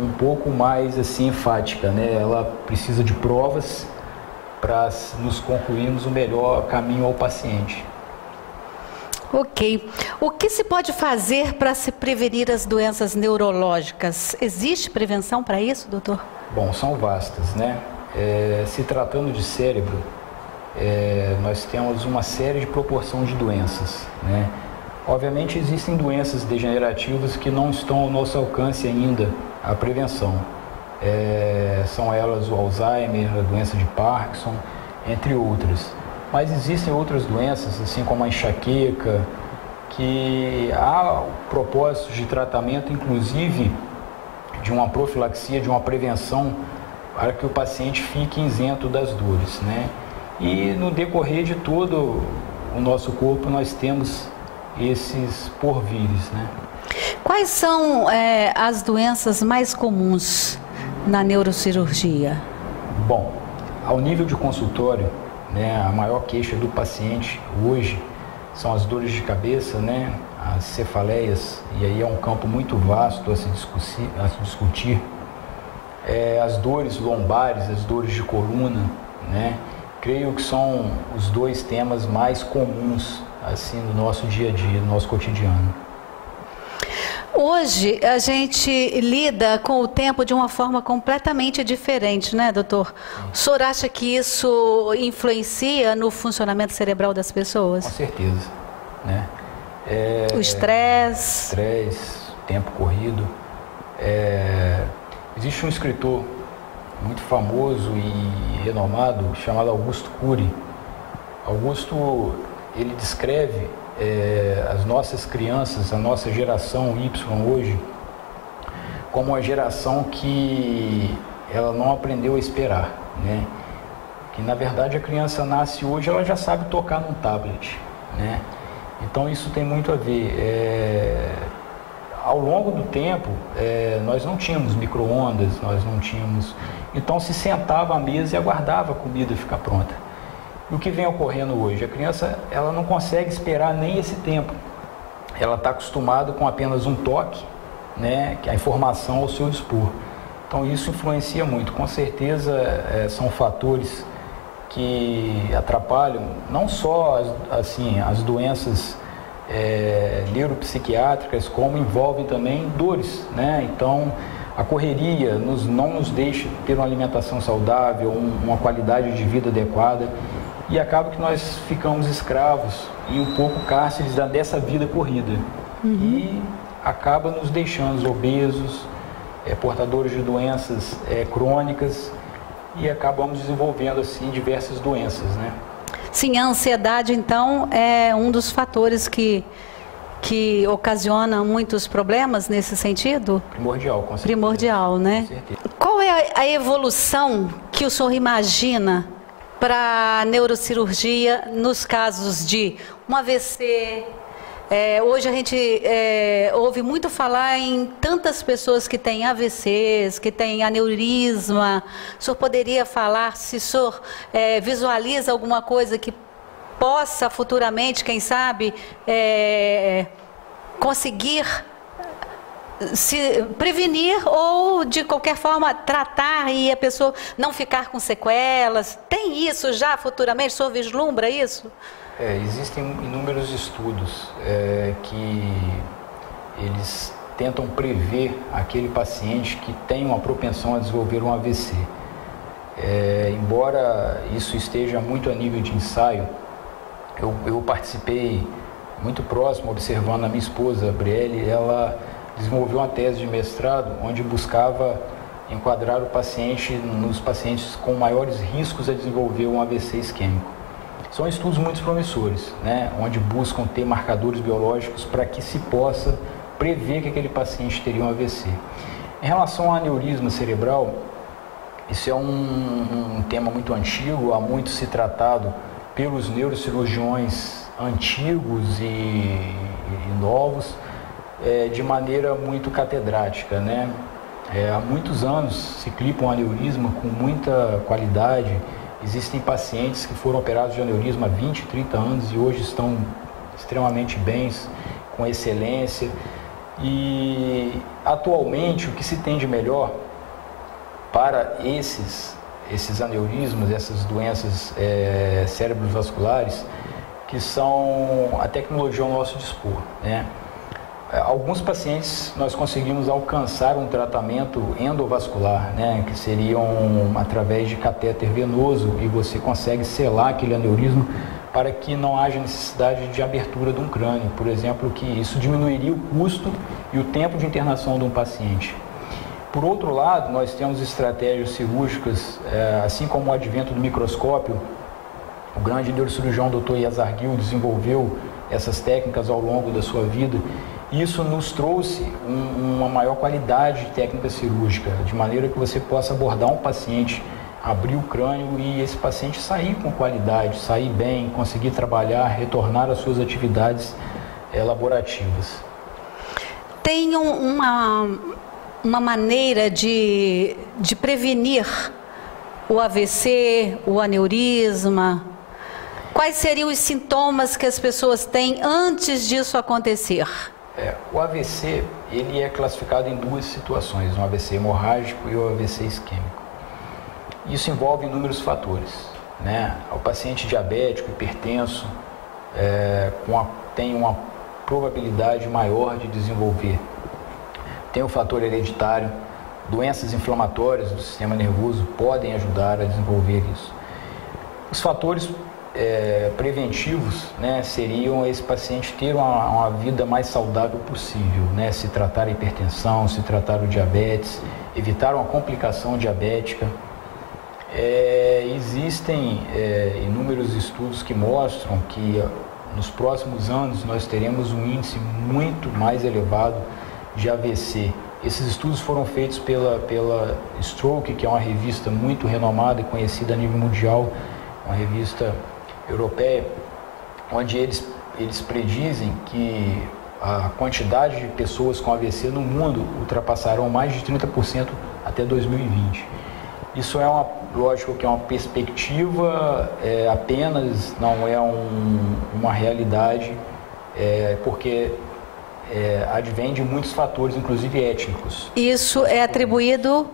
um pouco mais, assim, enfática, Ela precisa de provas para nos concluirmos o melhor caminho ao paciente. Ok. O que se pode fazer para se prevenir as doenças neurológicas? Existe prevenção para isso, doutor? Bom, são vastas, se tratando de cérebro, nós temos uma série de proporção de doenças, Obviamente, existem doenças degenerativas que não estão ao nosso alcance ainda, a prevenção. São elas o Alzheimer, a doença de Parkinson, entre outras. Mas existem outras doenças, assim como a enxaqueca, que há propósitos de tratamento, inclusive de uma profilaxia, de uma prevenção, para que o paciente fique isento das dores, E no decorrer de todo o nosso corpo nós temos esses porvires, Quais são as doenças mais comuns na neurocirurgia? Bom, ao nível de consultório, a maior queixa do paciente hoje são as dores de cabeça, as cefaleias, e aí é um campo muito vasto a se discutir. As dores lombares, as dores de coluna, Creio que são os dois temas mais comuns assim no nosso dia a dia, no nosso cotidiano. Hoje a gente lida com o tempo de uma forma completamente diferente, doutor? O senhor acha que isso influencia no funcionamento cerebral das pessoas? Com certeza, O estresse. Tempo corrido. Existe um escritor muito famoso e renomado chamado Augusto Cury. Augusto, ele descreve as nossas crianças, a nossa geração Y hoje, como uma geração que ela não aprendeu a esperar, Que na verdade a criança nasce hoje, ela já sabe tocar num tablet, Então isso tem muito a ver. Ao longo do tempo, nós não tínhamos micro-ondas, nós não tínhamos... Então se sentava à mesa e aguardava a comida ficar pronta. E o que vem ocorrendo hoje? A criança, ela não consegue esperar nem esse tempo. Ela está acostumada com apenas um toque, que a informação ao seu dispor. Então isso influencia muito. Com certeza são fatores que atrapalham não só as doenças neuropsiquiátricas, como envolvem também dores, Então a correria não nos deixa ter uma alimentação saudável, uma qualidade de vida adequada, e acaba que nós ficamos escravos e um pouco cárceres dessa vida corrida. E acaba nos deixando obesos, portadores de doenças crônicas, e acabamos desenvolvendo assim diversas doenças, Sim, a ansiedade então é um dos fatores que ocasiona muitos problemas nesse sentido? Primordial, com certeza. Primordial, Com certeza. Qual é a evolução que o senhor imagina para a neurocirurgia nos casos de um AVC, Hoje a gente ouve muito falar em tantas pessoas que têm AVCs, que têm aneurisma. O senhor poderia falar se o senhor visualiza alguma coisa que possa futuramente, quem sabe, conseguir se prevenir ou, de qualquer forma, tratar e a pessoa não ficar com sequelas? Tem isso já futuramente? O senhor vislumbra isso? Existem inúmeros estudos que eles tentam prever aquele paciente que tem uma propensão a desenvolver um AVC. Embora isso esteja muito a nível de ensaio, eu participei muito próximo, observando a minha esposa, a Brielle. Ela desenvolveu uma tese de mestrado onde buscava enquadrar o paciente nos pacientes com maiores riscos a desenvolver um AVC isquêmico. São estudos muito promissores, né, onde buscam ter marcadores biológicos para que se possa prever que aquele paciente teria um AVC. Em relação ao aneurisma cerebral, isso é um tema muito antigo, há muito se tratado pelos neurocirurgiões antigos e novos, de maneira muito catedrática, né? Há muitos anos se clipa um aneurisma com muita qualidade. Existem pacientes que foram operados de aneurisma há 20, 30 anos e hoje estão extremamente bens, com excelência. E atualmente o que se tem de melhor para esses aneurismas, essas doenças cerebrovasculares, que são a tecnologia ao nosso dispor, né? Alguns pacientes nós conseguimos alcançar um tratamento endovascular, né, que seriam através de catéter venoso, e você consegue selar aquele aneurisma para que não haja necessidade de abertura de um crânio, por exemplo, que isso diminuiria o custo e o tempo de internação de um paciente. Por outro lado, nós temos estratégias cirúrgicas, assim como o advento do microscópio. O grande neurocirurgião Dr. Yazarguil desenvolveu essas técnicas ao longo da sua vida. Isso nos trouxe uma maior qualidade de técnica cirúrgica, de maneira que você possa abordar um paciente, abrir o crânio e esse paciente sair com qualidade, sair bem, conseguir trabalhar, retornar às suas atividades laborativas. Tem uma maneira de prevenir o AVC, o aneurisma? Quais seriam os sintomas que as pessoas têm antes disso acontecer? O AVC, ele é classificado em duas situações, um AVC hemorrágico e o AVC isquêmico. Isso envolve inúmeros fatores, né? O paciente diabético, hipertenso, tem uma probabilidade maior de desenvolver. Tem o fator hereditário, doenças inflamatórias do sistema nervoso podem ajudar a desenvolver isso. Os fatores preventivos, né, seriam esse paciente ter uma vida mais saudável possível, né, se tratar a hipertensão, se tratar o diabetes, evitar uma complicação diabética. Existem inúmeros estudos que mostram que nos próximos anos nós teremos um índice muito mais elevado de AVC. Esses estudos foram feitos pela Stroke, que é uma revista muito renomada e conhecida a nível mundial, uma revista europeia, onde eles predizem que a quantidade de pessoas com AVC no mundo ultrapassarão mais de 30% até 2020. Isso lógico que é uma perspectiva apenas, não é uma realidade, porque advém de muitos fatores, inclusive étnicos. Isso é atribuído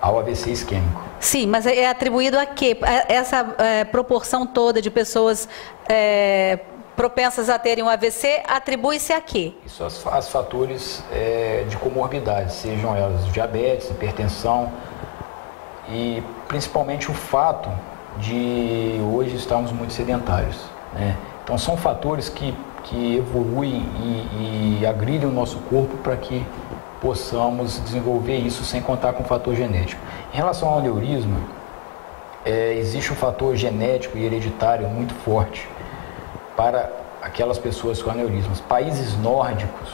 ao AVC isquêmico. Sim, mas é atribuído a quê? Essa proporção toda de pessoas propensas a terem um AVC, atribui-se a quê? Isso aos fatores de comorbidade, sejam elas diabetes, hipertensão e principalmente o fato de hoje estarmos muito sedentários, né? Então são fatores que evoluem e agridem o nosso corpo para que possamos desenvolver isso sem contar com o fator genético. Em relação ao aneurisma, existe um fator genético e hereditário muito forte para aquelas pessoas com aneurismas. Países nórdicos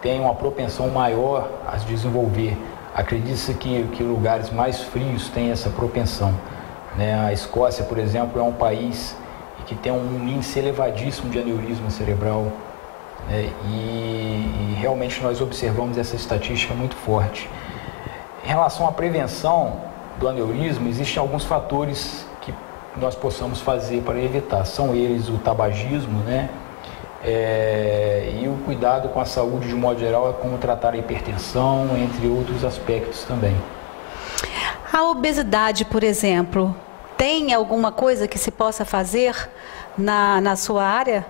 têm uma propensão maior a desenvolver. Acredita-se que lugares mais frios têm essa propensão, né? A Escócia, por exemplo, é um país que tem um índice elevadíssimo de aneurisma cerebral. né? E realmente nós observamos essa estatística muito forte. Em relação à prevenção do aneurisma, existem alguns fatores que nós possamos fazer para evitar. São eles o tabagismo, né? E o cuidado com a saúde de modo geral, como tratar a hipertensão, entre outros aspectos também. A obesidade, por exemplo, tem alguma coisa que se possa fazer na sua área?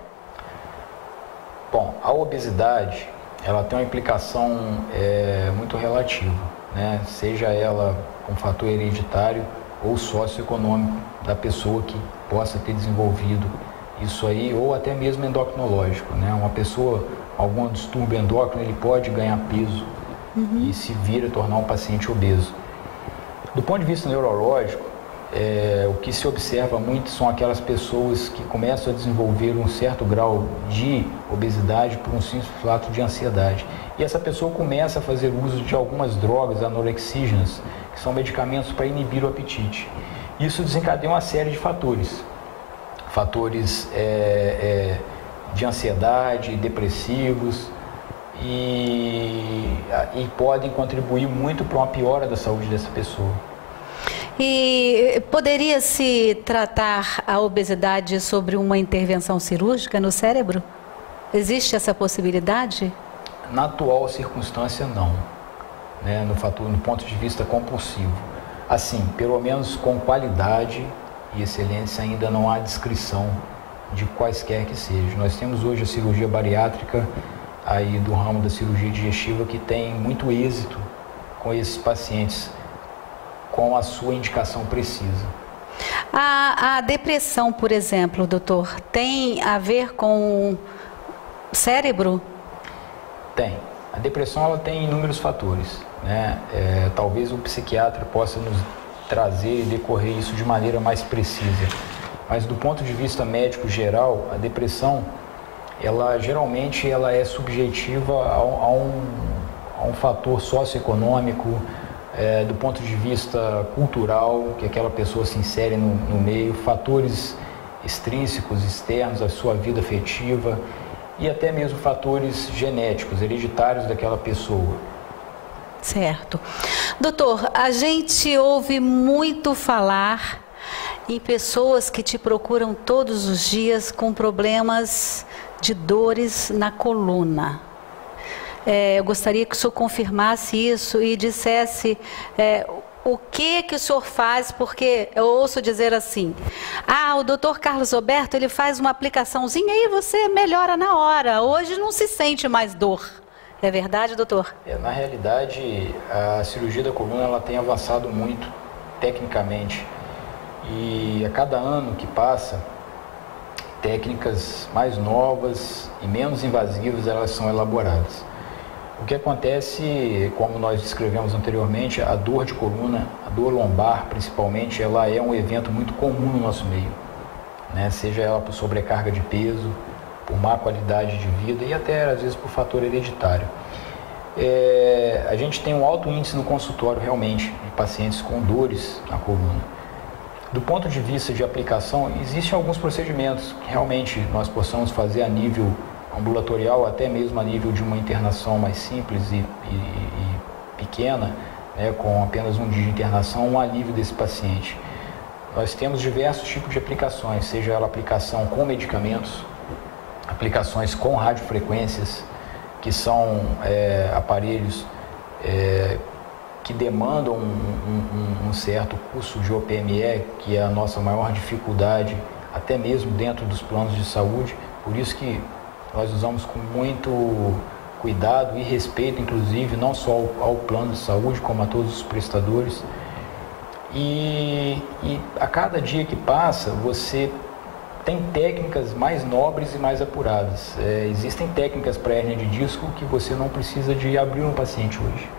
Bom, a obesidade, ela tem uma implicação muito relativa, né? Seja ela um fator hereditário ou socioeconômico da pessoa que possa ter desenvolvido isso aí, ou até mesmo endocrinológico, né? Uma pessoa, algum distúrbio endócrino, ele pode ganhar peso e se vir a tornar um paciente obeso. Do ponto de vista neurológico, o que se observa muito são aquelas pessoas que começam a desenvolver um certo grau de obesidade por um simples fato de ansiedade. E essa pessoa começa a fazer uso de algumas drogas anorexígenas, que são medicamentos para inibir o apetite. Isso desencadeia uma série de fatores. Fatores de ansiedade, depressivos, e podem contribuir muito para uma piora da saúde dessa pessoa. E poderia-se tratar a obesidade sobre uma intervenção cirúrgica no cérebro? Existe essa possibilidade? Na atual circunstância, não, né? No ponto de vista compulsivo. Assim, pelo menos com qualidade e excelência, ainda não há descrição de quaisquer que sejam. Nós temos hoje a cirurgia bariátrica aí do ramo da cirurgia digestiva que tem muito êxito com esses pacientes, com a sua indicação precisa. A depressão, por exemplo, doutor, tem a ver com o cérebro? Tem. A depressão, ela tem inúmeros fatores, né? Talvez o psiquiatra possa nos trazer e decorrer isso de maneira mais precisa. Mas do ponto de vista médico geral, a depressão, ela geralmente é subjetiva a um fator socioeconômico, do ponto de vista cultural, que aquela pessoa se insere no meio, fatores extrínsecos, externos à sua vida afetiva e até mesmo fatores genéticos, hereditários daquela pessoa. Certo. Doutor, a gente ouve muito falar em pessoas que te procuram todos os dias com problemas de dores na coluna. Eu gostaria que o senhor confirmasse isso e dissesse o que o senhor faz, porque eu ouço dizer assim, o doutor Carlos Roberto, ele faz uma aplicaçãozinha e você melhora na hora, hoje não se sente mais dor. É verdade, doutor? Na realidade, a cirurgia da coluna, ela tem avançado muito tecnicamente e a cada ano que passa, técnicas mais novas e menos invasivas, elas são elaboradas. O que acontece, como nós descrevemos anteriormente, a dor de coluna, a dor lombar principalmente, ela é um evento muito comum no nosso meio, né? Seja ela por sobrecarga de peso, por má qualidade de vida e até às vezes por fator hereditário. A gente tem um alto índice no consultório realmente de pacientes com dores na coluna. Do ponto de vista de aplicação, existem alguns procedimentos que realmente nós possamos fazer a nível ambulatorial, até mesmo a nível de uma internação mais simples e pequena, né, com apenas um dia de internação, um alívio desse paciente. Nós temos diversos tipos de aplicações, seja ela aplicação com medicamentos, aplicações com radiofrequências, que são aparelhos que demandam um certo custo de OPME, que é a nossa maior dificuldade, até mesmo dentro dos planos de saúde, por isso que nós usamos com muito cuidado e respeito, inclusive, não só ao plano de saúde, como a todos os prestadores. E a cada dia que passa, você tem técnicas mais nobres e mais apuradas. Existem técnicas para hérnia de disco que você não precisa de abrir um paciente hoje.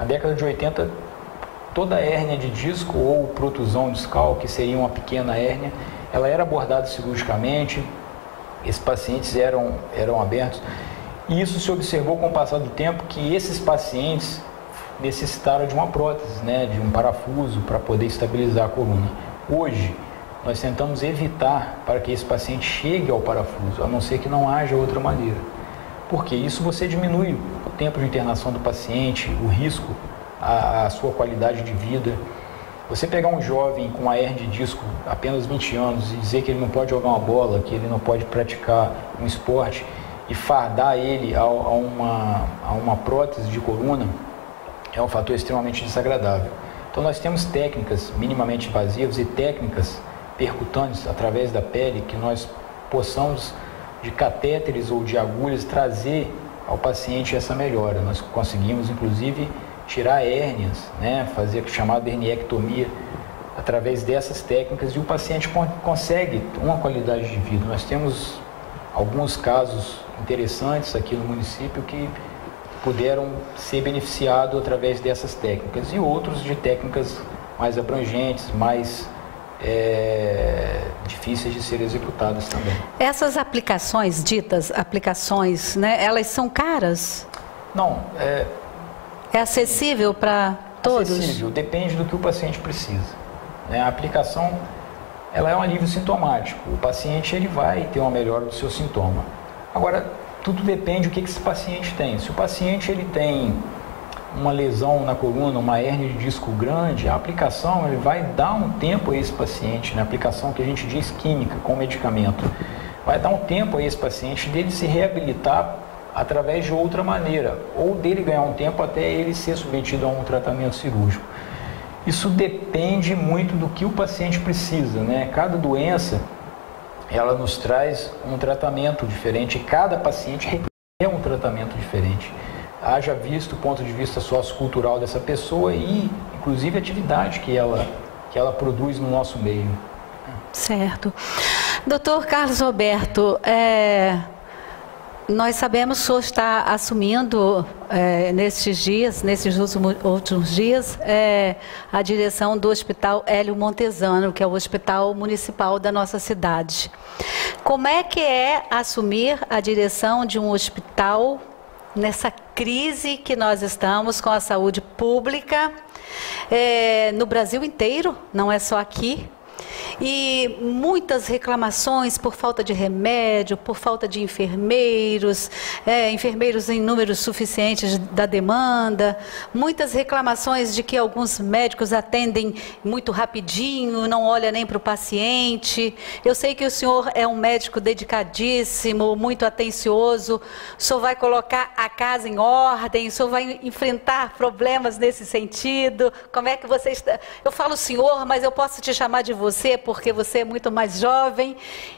Na década de 80, toda hérnia de disco ou protusão discal, que seria uma pequena hérnia, ela era abordada cirurgicamente, esses pacientes eram abertos. E isso se observou com o passar do tempo que esses pacientes necessitaram de uma prótese, né, de um parafuso para poder estabilizar a coluna. Hoje, nós tentamos evitar para que esse paciente chegue ao parafuso, a não ser que não haja outra maneira. Porque isso você diminui o tempo de internação do paciente, o risco, a sua qualidade de vida. Você pegar um jovem com uma hernia de disco apenas 20 anos e dizer que ele não pode jogar uma bola, que ele não pode praticar um esporte e fardar ele a uma prótese de coluna, é um fator extremamente desagradável. Então nós temos técnicas minimamente invasivas e técnicas percutâneas através da pele que nós possamos, de catéteres ou de agulhas, trazer ao paciente essa melhora. Nós conseguimos inclusive tirar hérnias, né, fazer a chamada herniectomia através dessas técnicas, e o paciente consegue uma qualidade de vida. Nós temos alguns casos interessantes aqui no município que puderam ser beneficiados através dessas técnicas, e outros de técnicas mais abrangentes, mais difíceis de serem executadas também. Essas aplicações, ditas aplicações, né, elas são caras? Não. É acessível para todos? Acessível, depende do que o paciente precisa. A aplicação, ela é um alívio sintomático. O paciente ele vai ter uma melhora do seu sintoma. Agora, tudo depende do que esse paciente tem. Se o paciente ele tem uma lesão na coluna, uma hérnia de disco grande, a aplicação ele vai dar um tempo a esse paciente, na aplicação que a gente diz química, com medicamento. Vai dar um tempo a esse paciente dele se reabilitar através de outra maneira, ou dele ganhar um tempo até ele ser submetido a um tratamento cirúrgico. Isso depende muito do que o paciente precisa, né? Cada doença, ela nos traz um tratamento diferente, e cada paciente requer um tratamento diferente. Haja visto o ponto de vista sociocultural dessa pessoa e, inclusive, a atividade que ela produz no nosso meio. Certo. Doutor Carlos Roberto, nós sabemos que o senhor está assumindo nesses últimos dias, a direção do Hospital Hélio Montesano, que é o hospital municipal da nossa cidade. Como é que é assumir a direção de um hospital nessa crise que nós estamos com a saúde pública no Brasil inteiro, não é só aqui? E muitas reclamações por falta de remédio, por falta de enfermeiros, enfermeiros em números suficientes da demanda, muitas reclamações de que alguns médicos atendem muito rapidinho, não olha nem para o paciente. Eu sei que o senhor é um médico dedicadíssimo, muito atencioso, o senhor vai colocar a casa em ordem, o senhor vai enfrentar problemas nesse sentido. Como é que você está? Eu falo senhor, mas eu posso te chamar de você, porque você é muito mais jovem.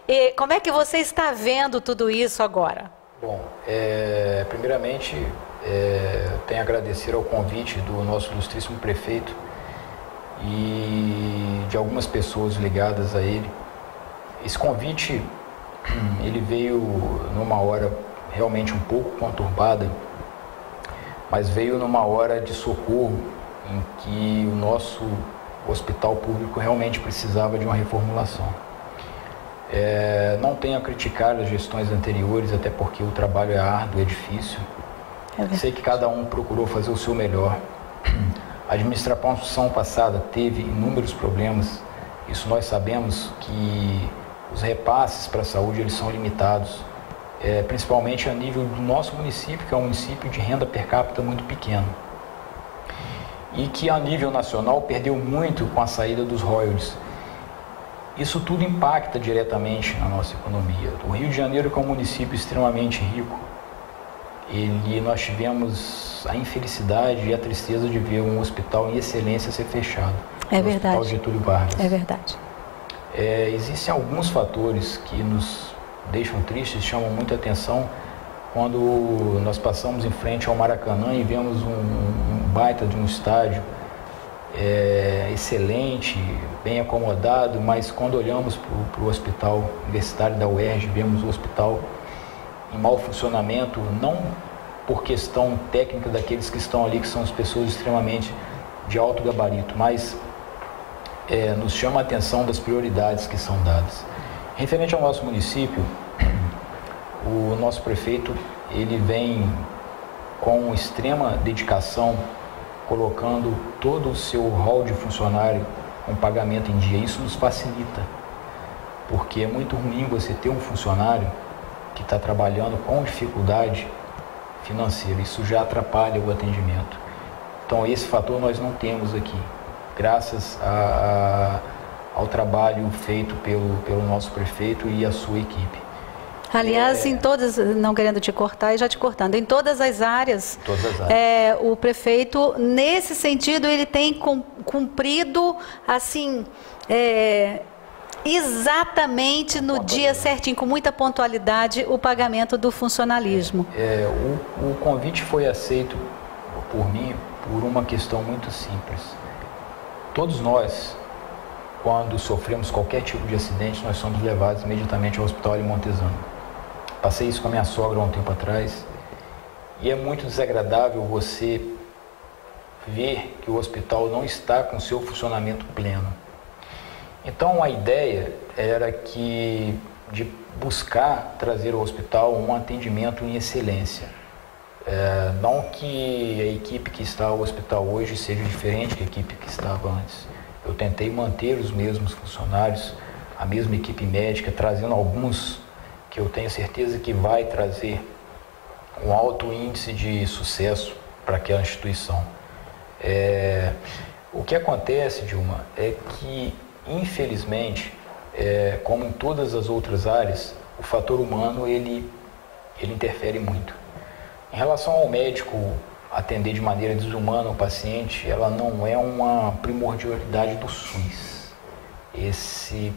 E como é que você está vendo tudo isso agora? Bom, primeiramente, tenho a agradecer ao convite do nosso ilustríssimo prefeito e de algumas pessoas ligadas a ele. Esse convite, ele veio numa hora realmente um pouco conturbada, mas veio numa hora de socorro em que o nosso hospital público realmente precisava de uma reformulação. Não tenho a criticar as gestões anteriores, até porque o trabalho é árduo, é difícil. Sei que cada um procurou fazer o seu melhor. A administração passada teve inúmeros problemas. Isso nós sabemos, que os repasses para a saúde eles são limitados, principalmente a nível do nosso município, que é um município de renda per capita muito pequeno. E que a nível nacional perdeu muito com a saída dos royalties. Isso tudo impacta diretamente na nossa economia. O Rio de Janeiro, que é um município extremamente rico, nós tivemos a infelicidade e a tristeza de ver um hospital em excelência ser fechado. É verdade. O Hospital Getúlio Vargas. É verdade. Existem alguns fatores que nos deixam tristes, chamam muita atenção, quando nós passamos em frente ao Maracanã e vemos um baita de um estádio excelente, bem acomodado, mas quando olhamos para o hospital universitário da UERJ, vemos o hospital em mau funcionamento, não por questão técnica daqueles que estão ali, que são as pessoas extremamente de alto gabarito, mas nos chama a atenção das prioridades que são dadas. Referente ao nosso município, o nosso prefeito ele vem com extrema dedicação, colocando todo o seu rol de funcionário com pagamento em dia. Isso nos facilita, porque é muito ruim você ter um funcionário que está trabalhando com dificuldade financeira. Isso já atrapalha o atendimento. Então, esse fator nós não temos aqui, graças ao trabalho feito pelo nosso prefeito e a sua equipe. Aliás, em todas, não querendo te cortar e já te cortando, em todas as áreas, o prefeito, nesse sentido, ele tem cumprido, assim, exatamente no dia certinho, com muita pontualidade, o pagamento do funcionalismo. O convite foi aceito por mim por uma questão muito simples. Todos nós, quando sofremos qualquer tipo de acidente, nós somos levados imediatamente ao Hospital Ali Montezano. Passei isso com a minha sogra há um tempo atrás e é muito desagradável você ver que o hospital não está com seu funcionamento pleno. Então a ideia era de buscar trazer ao hospital um atendimento em excelência. Não que a equipe que está ao hospital hoje seja diferente da equipe que estava antes. Eu tentei manter os mesmos funcionários, a mesma equipe médica, trazendo alguns que eu tenho certeza que vai trazer um alto índice de sucesso para aquela instituição. O que acontece, Dilma, é que, infelizmente, como em todas as outras áreas, o fator humano ele interfere muito. Em relação ao médico atender de maneira desumana o paciente, ela não é uma primordialidade do SUS. Esse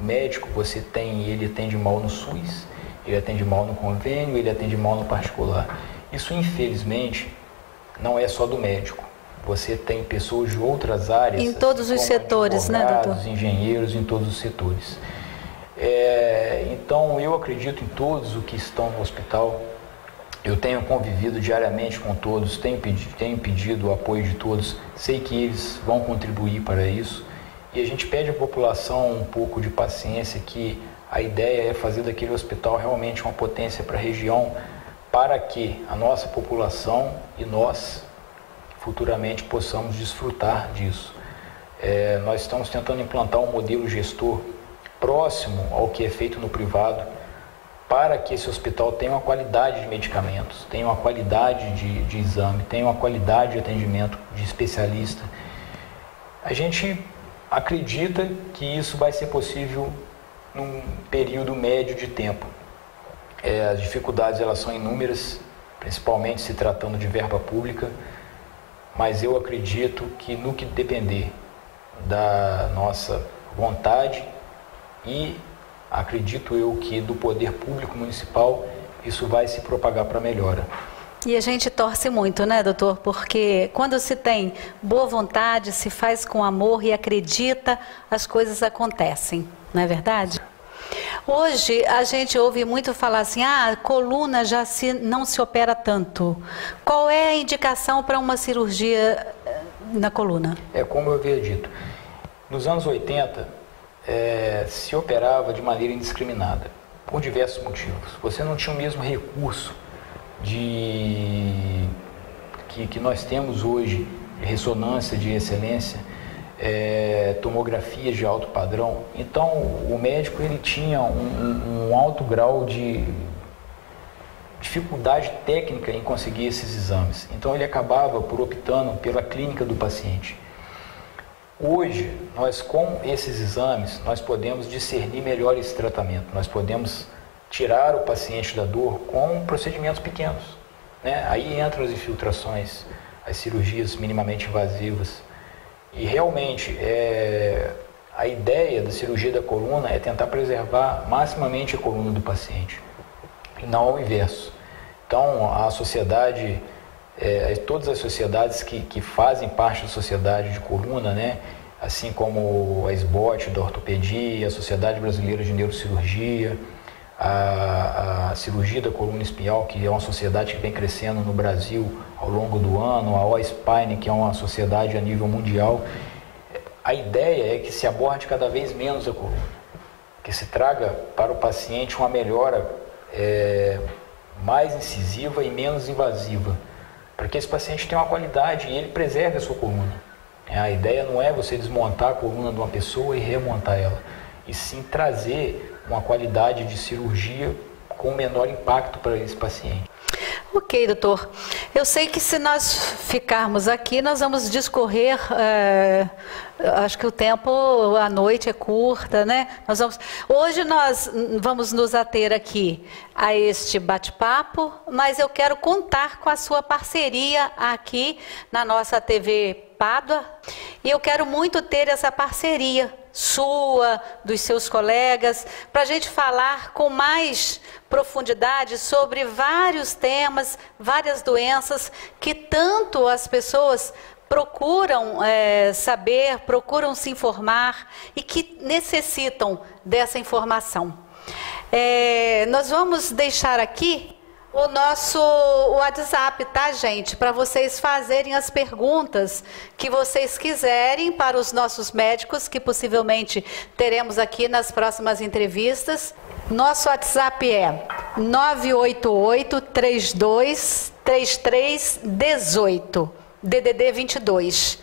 médico ele atende mal no SUS, ele atende mal no convênio, ele atende mal no particular. Isso, infelizmente, não é só do médico. Você tem pessoas de outras áreas. Em todos os setores, né, doutor? Engenheiros, em todos os setores. Então, eu acredito em todos os que estão no hospital. Eu tenho convivido diariamente com todos, tenho pedido o apoio de todos, sei que eles vão contribuir para isso. E a gente pede à população um pouco de paciência, que a ideia é fazer daquele hospital realmente uma potência para a região, para que a nossa população e nós futuramente possamos desfrutar disso. Nós estamos tentando implantar um modelo gestor próximo ao que é feito no privado, para que esse hospital tenha uma qualidade de medicamentos, tenha uma qualidade de exame, tenha uma qualidade de atendimento de especialista. A gente acredita que isso vai ser possível num período médio de tempo. As dificuldades elas são inúmeras, principalmente se tratando de verba pública, mas eu acredito que no que depender da nossa vontade e acredito eu que do poder público municipal, isso vai se propagar para melhora. E a gente torce muito, né, doutor? Porque quando se tem boa vontade, se faz com amor e acredita, as coisas acontecem, não é verdade? Hoje a gente ouve muito falar assim, a coluna já não se opera tanto. Qual é a indicação para uma cirurgia na coluna? Como eu havia dito, nos anos 80, se operava de maneira indiscriminada, por diversos motivos. Você não tinha o mesmo recurso que nós temos hoje, de ressonância de excelência, tomografia de alto padrão. Então, o médico ele tinha um alto grau de dificuldade técnica em conseguir esses exames. Então, ele acabava por optando pela clínica do paciente. Hoje, nós com esses exames, nós podemos discernir melhor esse tratamento. Nós podemos tirar o paciente da dor com procedimentos pequenos, né? Aí entram as infiltrações, as cirurgias minimamente invasivas. E realmente, a ideia da cirurgia da coluna é tentar preservar maximamente a coluna do paciente, e não ao inverso. Então, a sociedade, todas as sociedades que fazem parte da sociedade de coluna, né? Assim como a SBOT da ortopedia, a Sociedade Brasileira de Neurocirurgia, a cirurgia da coluna espinhal, que é uma sociedade que vem crescendo no Brasil ao longo do ano, a OSPINE, que é uma sociedade a nível mundial. A ideia é que se aborde cada vez menos a coluna, que se traga para o paciente uma melhora mais incisiva e menos invasiva, para que esse paciente tenha uma qualidade e ele preserve a sua coluna. A ideia não é você desmontar a coluna de uma pessoa e remontar ela. e sim trazer uma qualidade de cirurgia com menor impacto para esse paciente. Ok, doutor. Eu sei que se nós ficarmos aqui, nós vamos discorrer, acho que o tempo, a noite é curta, né? Hoje nós vamos nos ater aqui a este bate-papo, mas eu quero contar com a sua parceria aqui na nossa TV Pádua, e eu quero muito ter essa parceria sua, dos seus colegas, para a gente falar com mais profundidade sobre vários temas, várias doenças que tanto as pessoas procuram saber, procuram se informar e que necessitam dessa informação. Nós vamos deixar aqui o nosso WhatsApp, tá, gente? Para vocês fazerem as perguntas que vocês quiserem para os nossos médicos, que possivelmente teremos aqui nas próximas entrevistas. Nosso WhatsApp é 988-323318, DDD 22.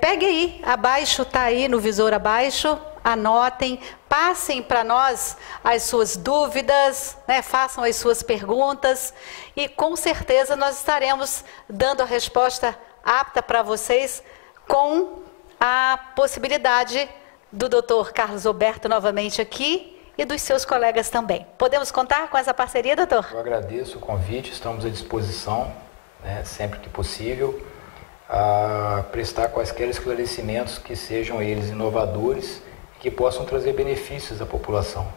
Pegue aí, abaixo, tá aí no visor abaixo. Anotem, passem para nós as suas dúvidas, né? Façam as suas perguntas e com certeza nós estaremos dando a resposta apta para vocês com a possibilidade do Dr. Carlos Roberto novamente aqui e dos seus colegas também. Podemos contar com essa parceria, doutor? Eu agradeço o convite, estamos à disposição, né, sempre que possível, a prestar quaisquer esclarecimentos que sejam eles inovadores, que possam trazer benefícios à população.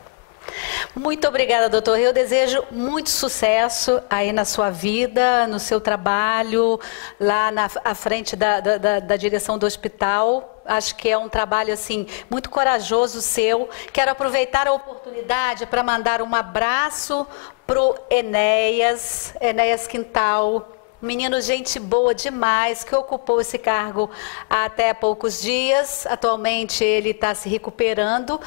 Muito obrigada, doutor. Eu desejo muito sucesso aí na sua vida, no seu trabalho, lá à frente da direção do hospital. Acho que é um trabalho, assim, muito corajoso seu. Quero aproveitar a oportunidade para mandar um abraço para o Enéas Quintal, menino gente boa demais, que ocupou esse cargo há até poucos dias. Atualmente ele está se recuperando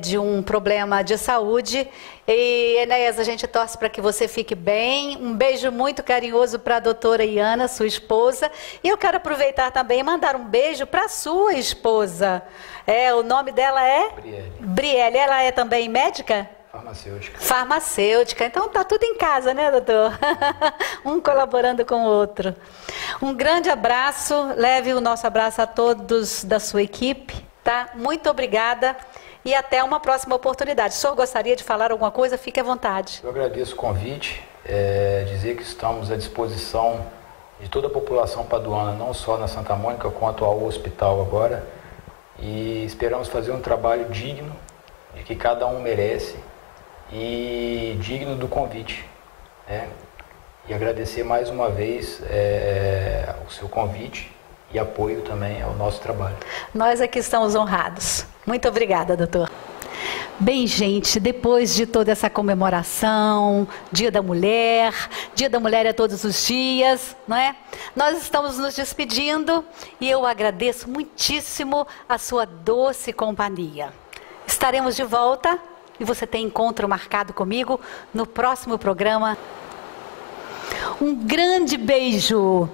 de um problema de saúde. E, Enéas, a gente torce para que você fique bem. Um beijo muito carinhoso para a doutora Iana, sua esposa. E eu quero aproveitar também e mandar um beijo para a sua esposa. O nome dela é? Brielle. Ela é também médica? Farmacêutica. Então tá tudo em casa, né, doutor? Um colaborando com o outro. Um grande abraço, leve o nosso abraço a todos da sua equipe, tá? Muito obrigada e até uma próxima oportunidade. Se o senhor gostaria de falar alguma coisa, fique à vontade. Eu agradeço o convite, dizer que estamos à disposição de toda a população paduana, não só na Santa Mônica, quanto ao hospital agora, e esperamos fazer um trabalho digno, de que cada um merece, e digno do convite, né? E agradecer mais uma vez o seu convite e apoio também ao nosso trabalho. Nós aqui estamos honrados. Muito obrigada, doutor. Bem, gente, depois de toda essa comemoração, Dia da Mulher é todos os dias, não é? Nós estamos nos despedindo e eu agradeço muitíssimo a sua doce companhia. Estaremos de volta. E você tem encontro marcado comigo no próximo programa. Um grande beijo!